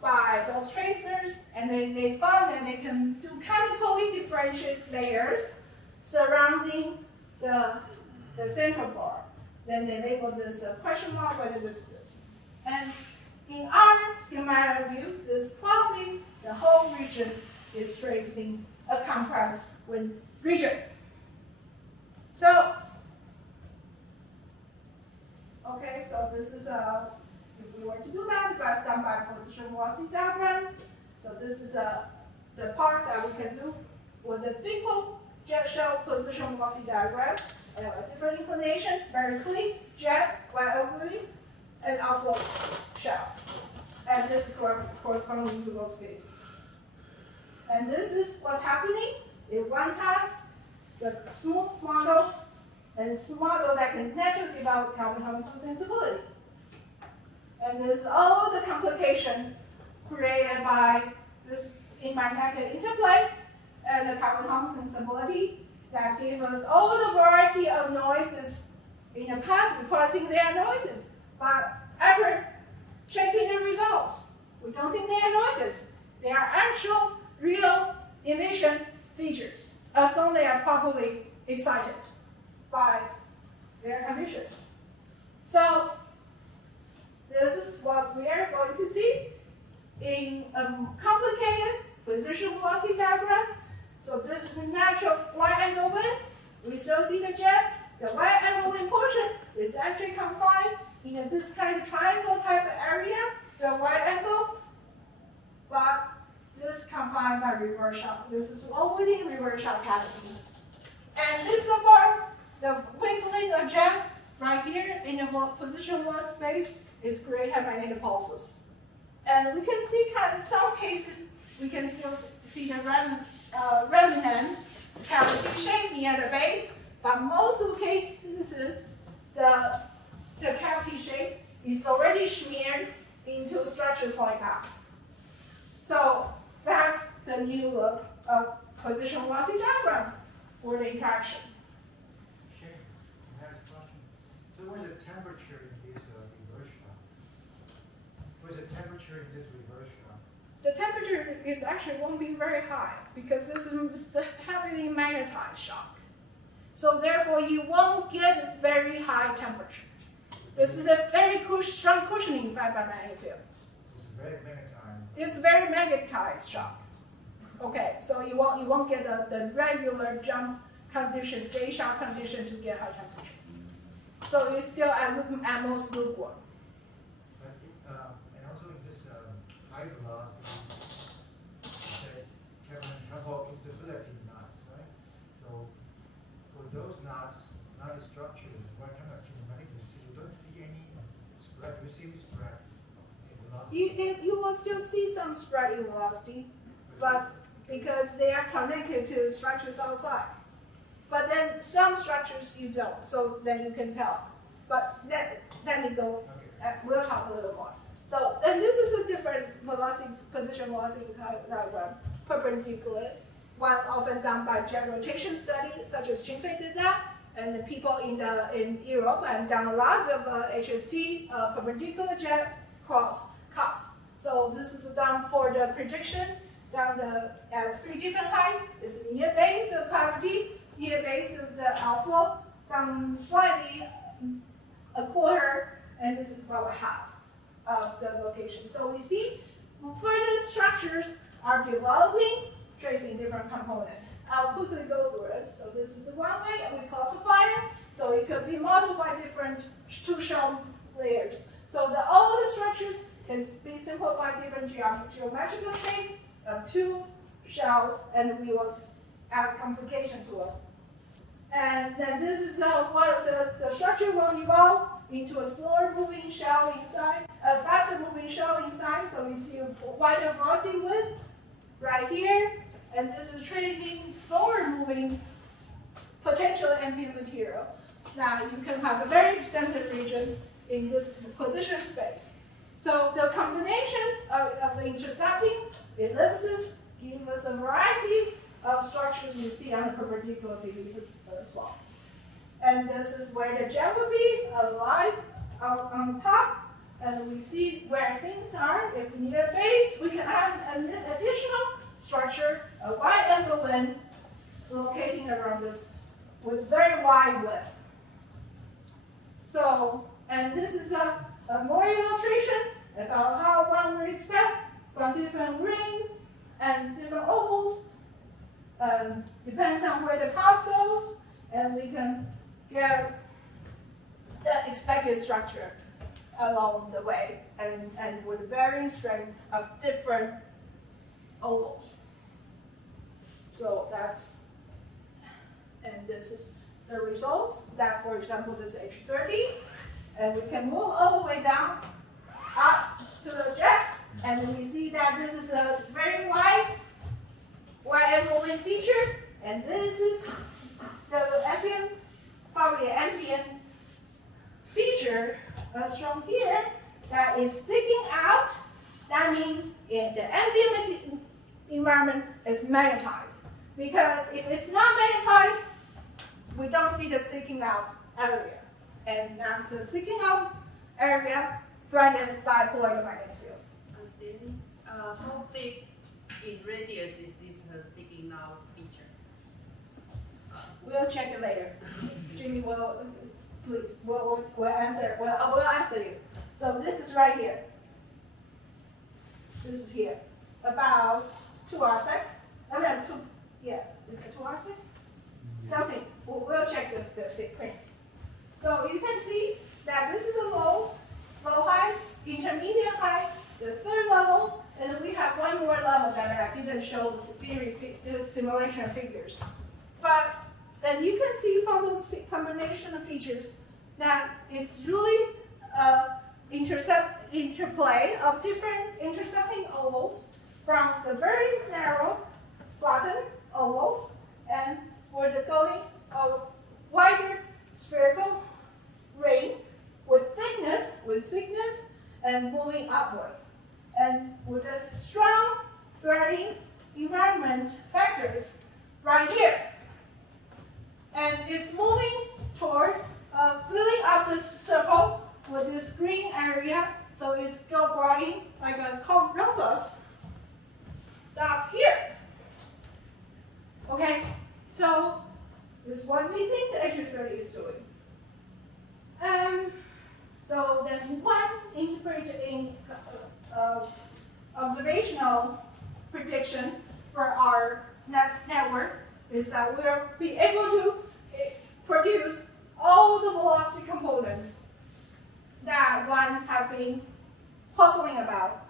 by those tracers, and they found that they can do chemically differentiate layers surrounding the central bar. Then they label this a question mark, whether this is. And in our schematic view, this probably the whole region is tracing a compressed wind region. So, okay, so this is if we were to do that, it's done by position velocity diagrams. So this is the part that we can do with the simple jet shell position velocity diagram. A different inclination, very clean, jet, y-oblique, and outflow shell. And this is corresponding to those cases. And this is what's happening if one has the smooth model and a smooth model that can naturally develop carbon sensibility. And there's all the complication created by this magnetic interplay and the carbon sensibility that give us all the variety of noises. In the past, we probably think they are noises, but after checking the results, we don't think they are noises. They are actual, real emission features, as long as they are properly excited by their condition. So this is what we are going to see in a complicated position velocity diagram. So this is the natural y-angle wind. We still see the jet. The y-angle wind portion is actually confined this kind of triangle type of area, still right angle, but this confined by reverse shock. This is all within reverse shock cavity. And this part, the wiggling of gem right here in the positionless space is created by magnetic pulses. And we can see kind of some cases, we can still see the remnant cavity shape near the base, but most of the cases, the cavity shape is already smeared into structures like that. So that's the new look of position velocity diagram for the interaction. Shang, I have a question. So what is the temperature in this reverse shock? What is the temperature in this reverse shock? The temperature is actually won't be very high because this is the heavily magnetized shock. So therefore you won't get very high temperature. This is a very strong cushioning effect by magnetic field. It's very magnetized. It's very magnetized shock. Okay, so you won't get the regular jump condition, J shock condition to get high temperature. So it's still at most lukewarm. And also in this high velocity, you said chemical instability knots, right? So for those knots, knot structures, what kind of kinematic you see? You don't see any spread. You see spread in velocity. You will still see some spread in velocity, but because they are connected to structures outside. But then some structures you don't, so then you can tell. But let me go, we'll talk a little more. So then this is a different velocity, position velocity diagram, perpendicular, one often done by jet rotation study, such as Hsien did that, and the people in Europe have done a lot of HSC perpendicular jet cross cuts. So this is done for the projections down at 3 different heights. It's near base of cavity, near base of the outflow, some slightly a quarter, and this is probably half of the location. So we see further structures are developing, tracing different components. I'll quickly go through it. So this is one way, and we classify it. So it could be modeled by different two shell layers. So all the structures can be simplified different geometrical shape of 2 shells, and we will add complication to it. And then this is what the structure will evolve into a slower moving shell inside, a faster moving shell inside. So we see a wider velocity width right here, and this is tracing slower moving potential ambient material. Now you can have a very extended region in this position space. So the combination of intercepting ellipses gives us a variety of structures you see on the perpendicular slope. And this is where the gem will be alive on top, and we see where things are. If we need a base, we can add an additional structure, a wide angle wind, locating around this with very wide width. So, and this is a more illustration about how one would expect from different rings and different ovals. Depends on where the path goes, and we can get the expected structure along the way, and with varying strength of different ovals. So that's, and this is the results. That, for example, this H30, and we can move all the way down up to the jet, and we see that this is a very wide angle wind feature, and this is the ambient, probably ambient feature shown here that is sticking out. That means if the ambient environment is magnetized. Because if it's not magnetized, we don't see the sticking out area. And that's the sticking out area threatened by polar magnetic field. Sienny, how big in radius is this sticking out feature? We'll check it later. Jimmy will, please, we'll answer. We'll answer you. So this is right here. This is here, about 2 arsec. Is it 2 arsec? Something. We'll check the prints. So you can see that this is a low simulation figures. But then you can see from those combination of features that it's really interplay of different intersecting ovals from the very narrow flattened ovals and with the going of wider spherical ring with thickness and moving upwards. And with the strong threading environment factors right here. And it's moving towards filling up this circle with this green area, so it's growing like a rhombus up here. Okay, so this is what we think the H30 is doing. So then one observational prediction for our network is that we'll be able to produce all the velocity components that one have been puzzling about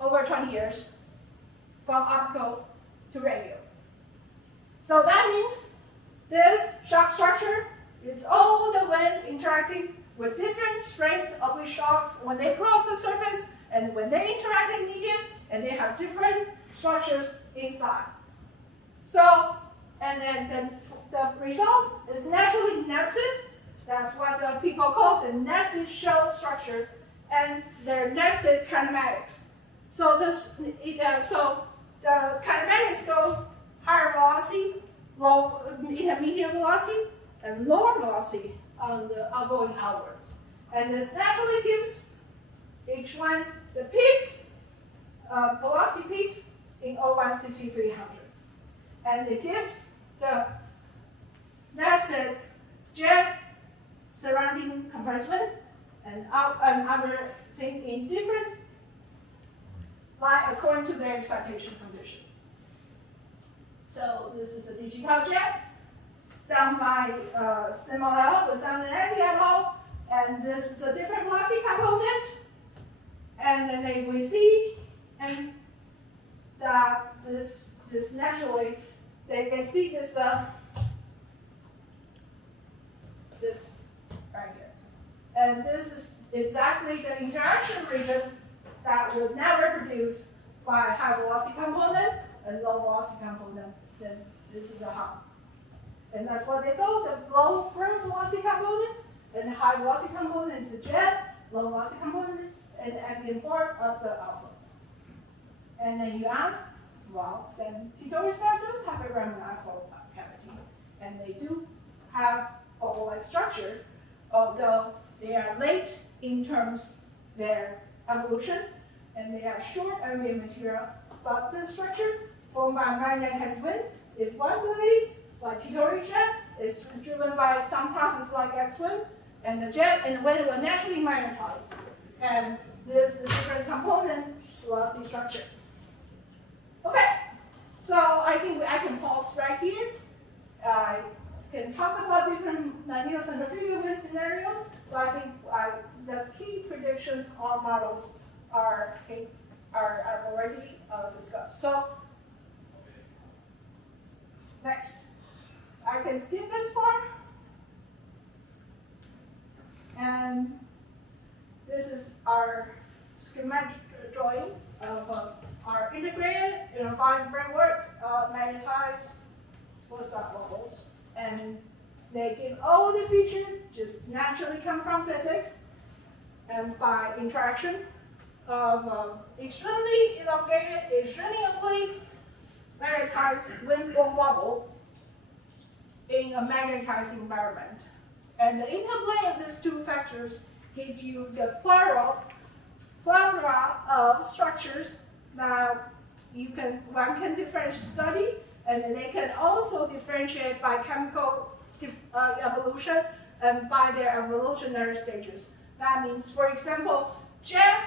over 20 years from optical to radio. So that means this shock structure is all the way interacting with different strength of the shocks when they cross the surface and when they interact in medium, and they have different structures inside. So, and then the result is naturally nested. That's what the people call the nested shell structure, and they're nested kinematics. So so the kinematics goes higher velocity, intermediate velocity, and lower velocity on the going outwards. And this naturally gives each one the peaks, velocity peaks in O1 6300. And it gives the nested jet surrounding compressment and other things in different line according to their excitation condition. So this is a digital jet done by Simoneau with Sienny et al. And this is a different velocity component. And then they receive, and that this naturally, they can see this this right here. And this is exactly the interaction region that would never produce by high velocity component and low velocity component. Then this is a hub. And that's what they go, the low velocity component and the high velocity component is a jet, low velocity component is an ambient part of the outflow. And then you ask, well, then T-Tauri stars does have a remnant outflow cavity. And they do have oval-like structure, although they are late in terms of their evolution, and they are short ambient material. But the structure formed by magnetized wind, if one believes, like T-Tauri jet, is driven by some process like X-wind, and the jet and the wind will naturally magnetize. And this is a different component velocity structure. Okay, so I think I can pause right here. I can talk about different neo-centrifugal wind scenarios, but I think the key predictions or models are already discussed. So next, I can skip this part. And this is our schematic drawing of our integrated unified framework magnetized full-set levels. And they give all the features just naturally come from physics and by interaction of extremely elongated, extremely oblique magnetized wind-blown bubble in a magnetized environment. And the interplay of these two factors give you the plethora of structures that one can differentiate study, and they can also differentiate by chemical evolution and by their evolutionary stages. That means, for example, jet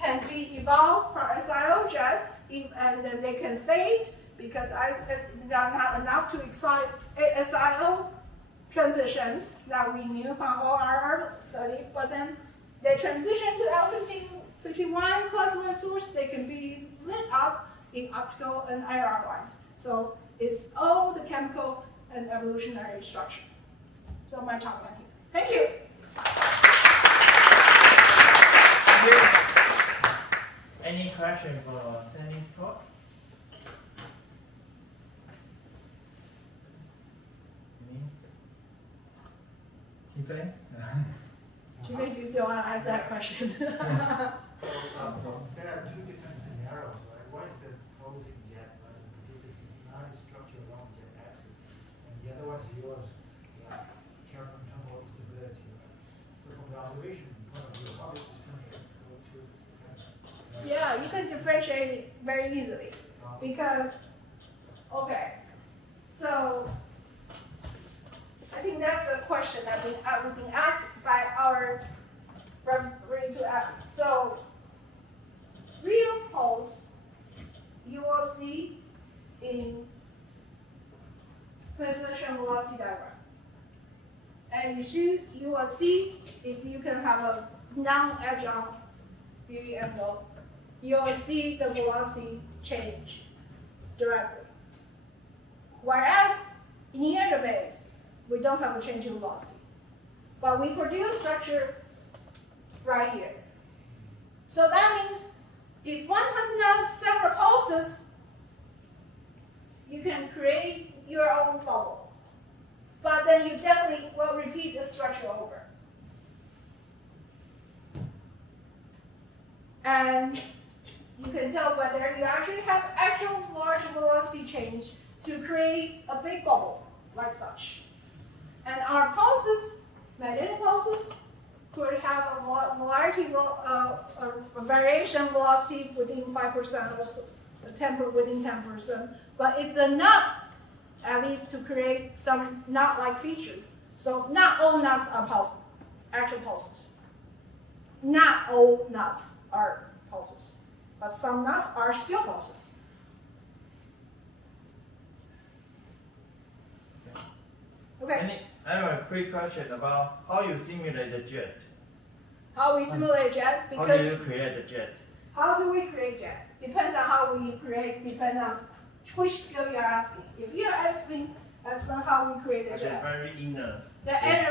can be evolved from SIO jet, and then they can fade because they are not enough to excite SIO transitions that we knew from all our study, but then they transition to L51 plasma source, they can be lit up in optical and IR lines. So It's all the chemical and evolutionary structure. So my talk, thank you. Thank you. Any question for Sienny's talk? Any? Jimmy, do you still want to ask that question? There are two different scenarios, right? One is the closing jet, right? This is not structure along jet axis, and the other one is yours, carbon chemical stability, right? So from the observation point of view, how do you distinguish those two kinds? Yeah, you can differentiate it very easily because, okay, so I think that's a question that we've been asked by our referee to ask. So, real pulse you will see in position velocity diagram, and you will see if you can have a non-adjunct UV envelope, you will see the velocity change directly. Whereas near the base, we don't have a change in velocity, but we produce structure right here. So that means if one has now several pulses, you can create your own bubble, but then you definitely will repeat the structure over. And you can tell whether you actually have actual large velocity change to create a big bubble like such. And our pulses, magnetic pulses, could have a variety of variation velocity within 5% or 10% within 10%, but it's enough at least to create some knot-like feature. So not all knots are pulses, actual pulses. Not all knots are pulses, but some knots are still pulses. Okay. I have a quick question about how you simulate the jet. How we simulate jet? How Because do you create the jet? how do we create jet? Depends on how we create, depends on which scale you're asking. If you're asking how we create a At the jet, very inner, very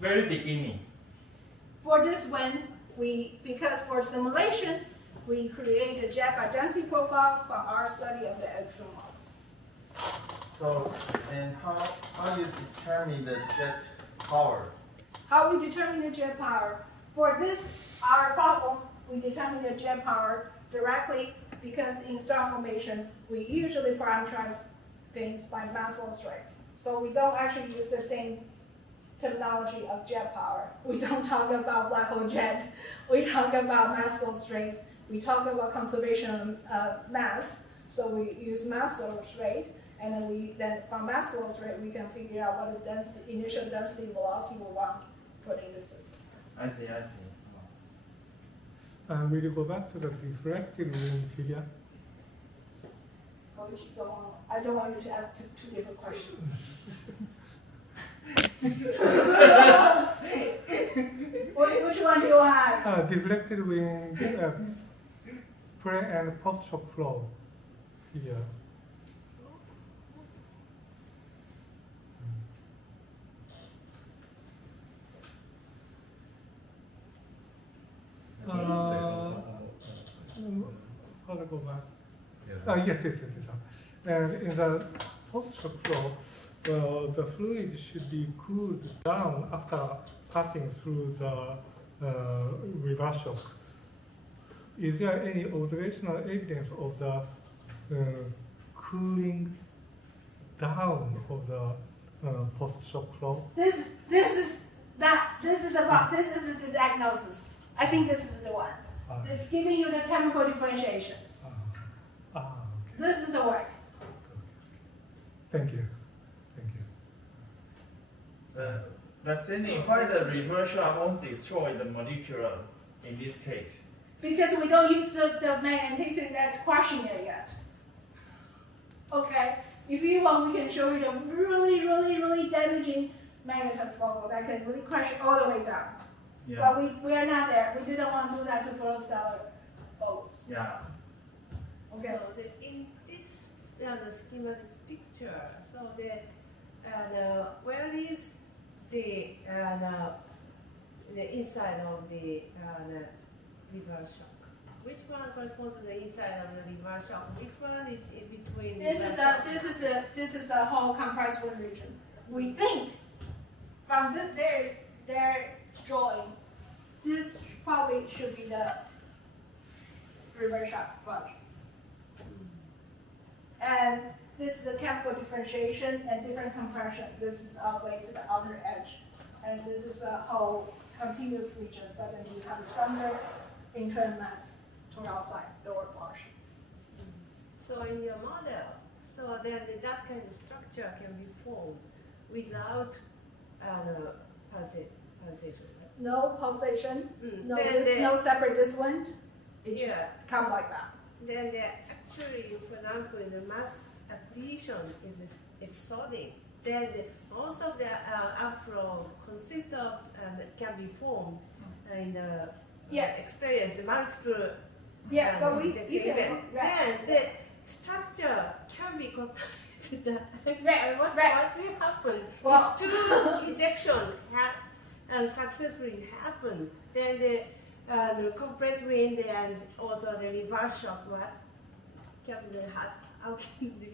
very beginning. for this wind, because for simulation, we create a jet by density profile from our study of the actual model. So, and how you determine the jet power? How we determine the jet power? For this, our problem, we determine the jet power directly because in star formation, we usually parameterize things by mass loss rate. So we don't actually use the same terminology of jet power. We don't talk about black hole jet. We talk about mass loss rates. We talk about conservation of mass. So we use mass loss rate, and then from mass loss rate, we can figure out what the initial density velocity we want to put in the system. I see. Will you go back to the diffracted ring figure? I don't want you to ask two different questions. Which one do you want to ask? Deflected wing pre and post shock flow figure. How to go back? Yes. And in the post-shock flow, the fluid should be cooled down after passing through the reverse shock. Is there any observational evidence of the cooling down of the post-shock flow? This is the diagnosis. I think this is the one. It's giving you the chemical differentiation. Okay. This is the work. Thank you. But Sienny, why the reversal won't destroy the molecular in this case? Because we don't use the magnetism that's crushing it yet. Okay? If you want, we can show you the really damaging magnetized bubble that can really crush it all the way down. Yeah. But we are not there. We didn't want to do that to protostellar bubbles. Yeah. Okay. So in this, the schematic picture. So where is the inside of the reverse shock? Which one corresponds to the inside of the reverse shock? Which one is in between? This is a whole compressed wind region. We think from their drawing, this probably should be the reverse shock bunch. And this is a chemical differentiation and different compression. This is all the way to the outer edge. And this is a whole continuous region, but then you have a stronger internal mass toward outside, lower portion. So in your model, so then that kind of structure can be formed without pulsation. Right? No pulsation, no Then no separate diswind. It just Yeah. come like that. Then actually, for example, the mass accretion is exoding. Then also the outflow consists of can be formed in the experience the multiple. Yeah, so we injection you can event. Then the structure can be contaminated. What will happen Well- if two injections and successfully happen? Then the compressed wind and also the reverse shock, what can be how can the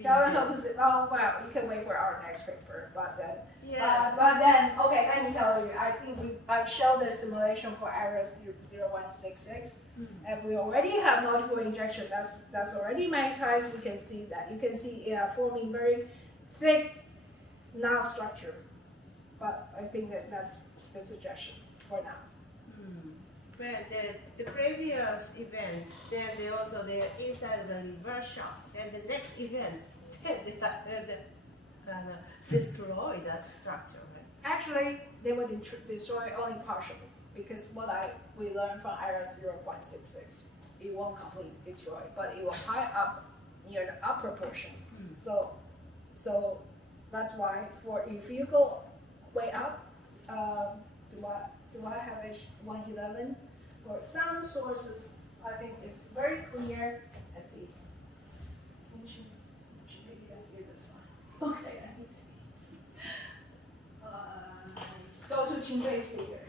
Oh well, you can wait for our next paper, but then yeah. but then okay, let me tell you. I think I showed the simulation for ASIAA 0166, and we already have multiple injection. That's already magnetized. We can see that. You can see forming very thick knot structure, but I think that's the suggestion for now. Well, the previous event, then they also the inside the reverse shock, then the next event, then they destroy that structure. Right? Actually, they will destroy only partially because we learned from ASIAA 0.66, it won't completely destroy, but it will pile up near the upper portion. So that's why if you go way up, do I have H111? For some sources, I think it's very clear. Let's see. Maybe I hear this one. Okay, let me see. Go to Qingpei's figure.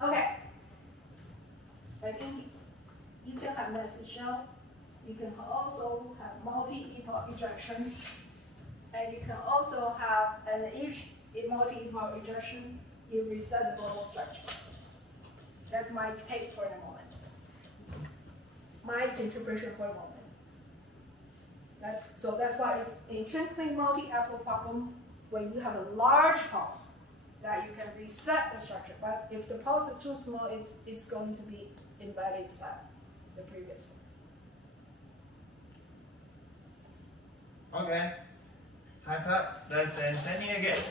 Okay. I think you can have message shell. You can also have multi-epoch ejections. And you can also have, and each multi-epoch ejection, you reset the global structure. That's my take for the moment. My interpretation for the moment. That's why it's intrinsically multi-epoch problem when you have a large pulse that you can reset the structure. But if the pulse is too small, it's going to be embedded inside the previous one. Okay. Hands up. Let's send Sienny again.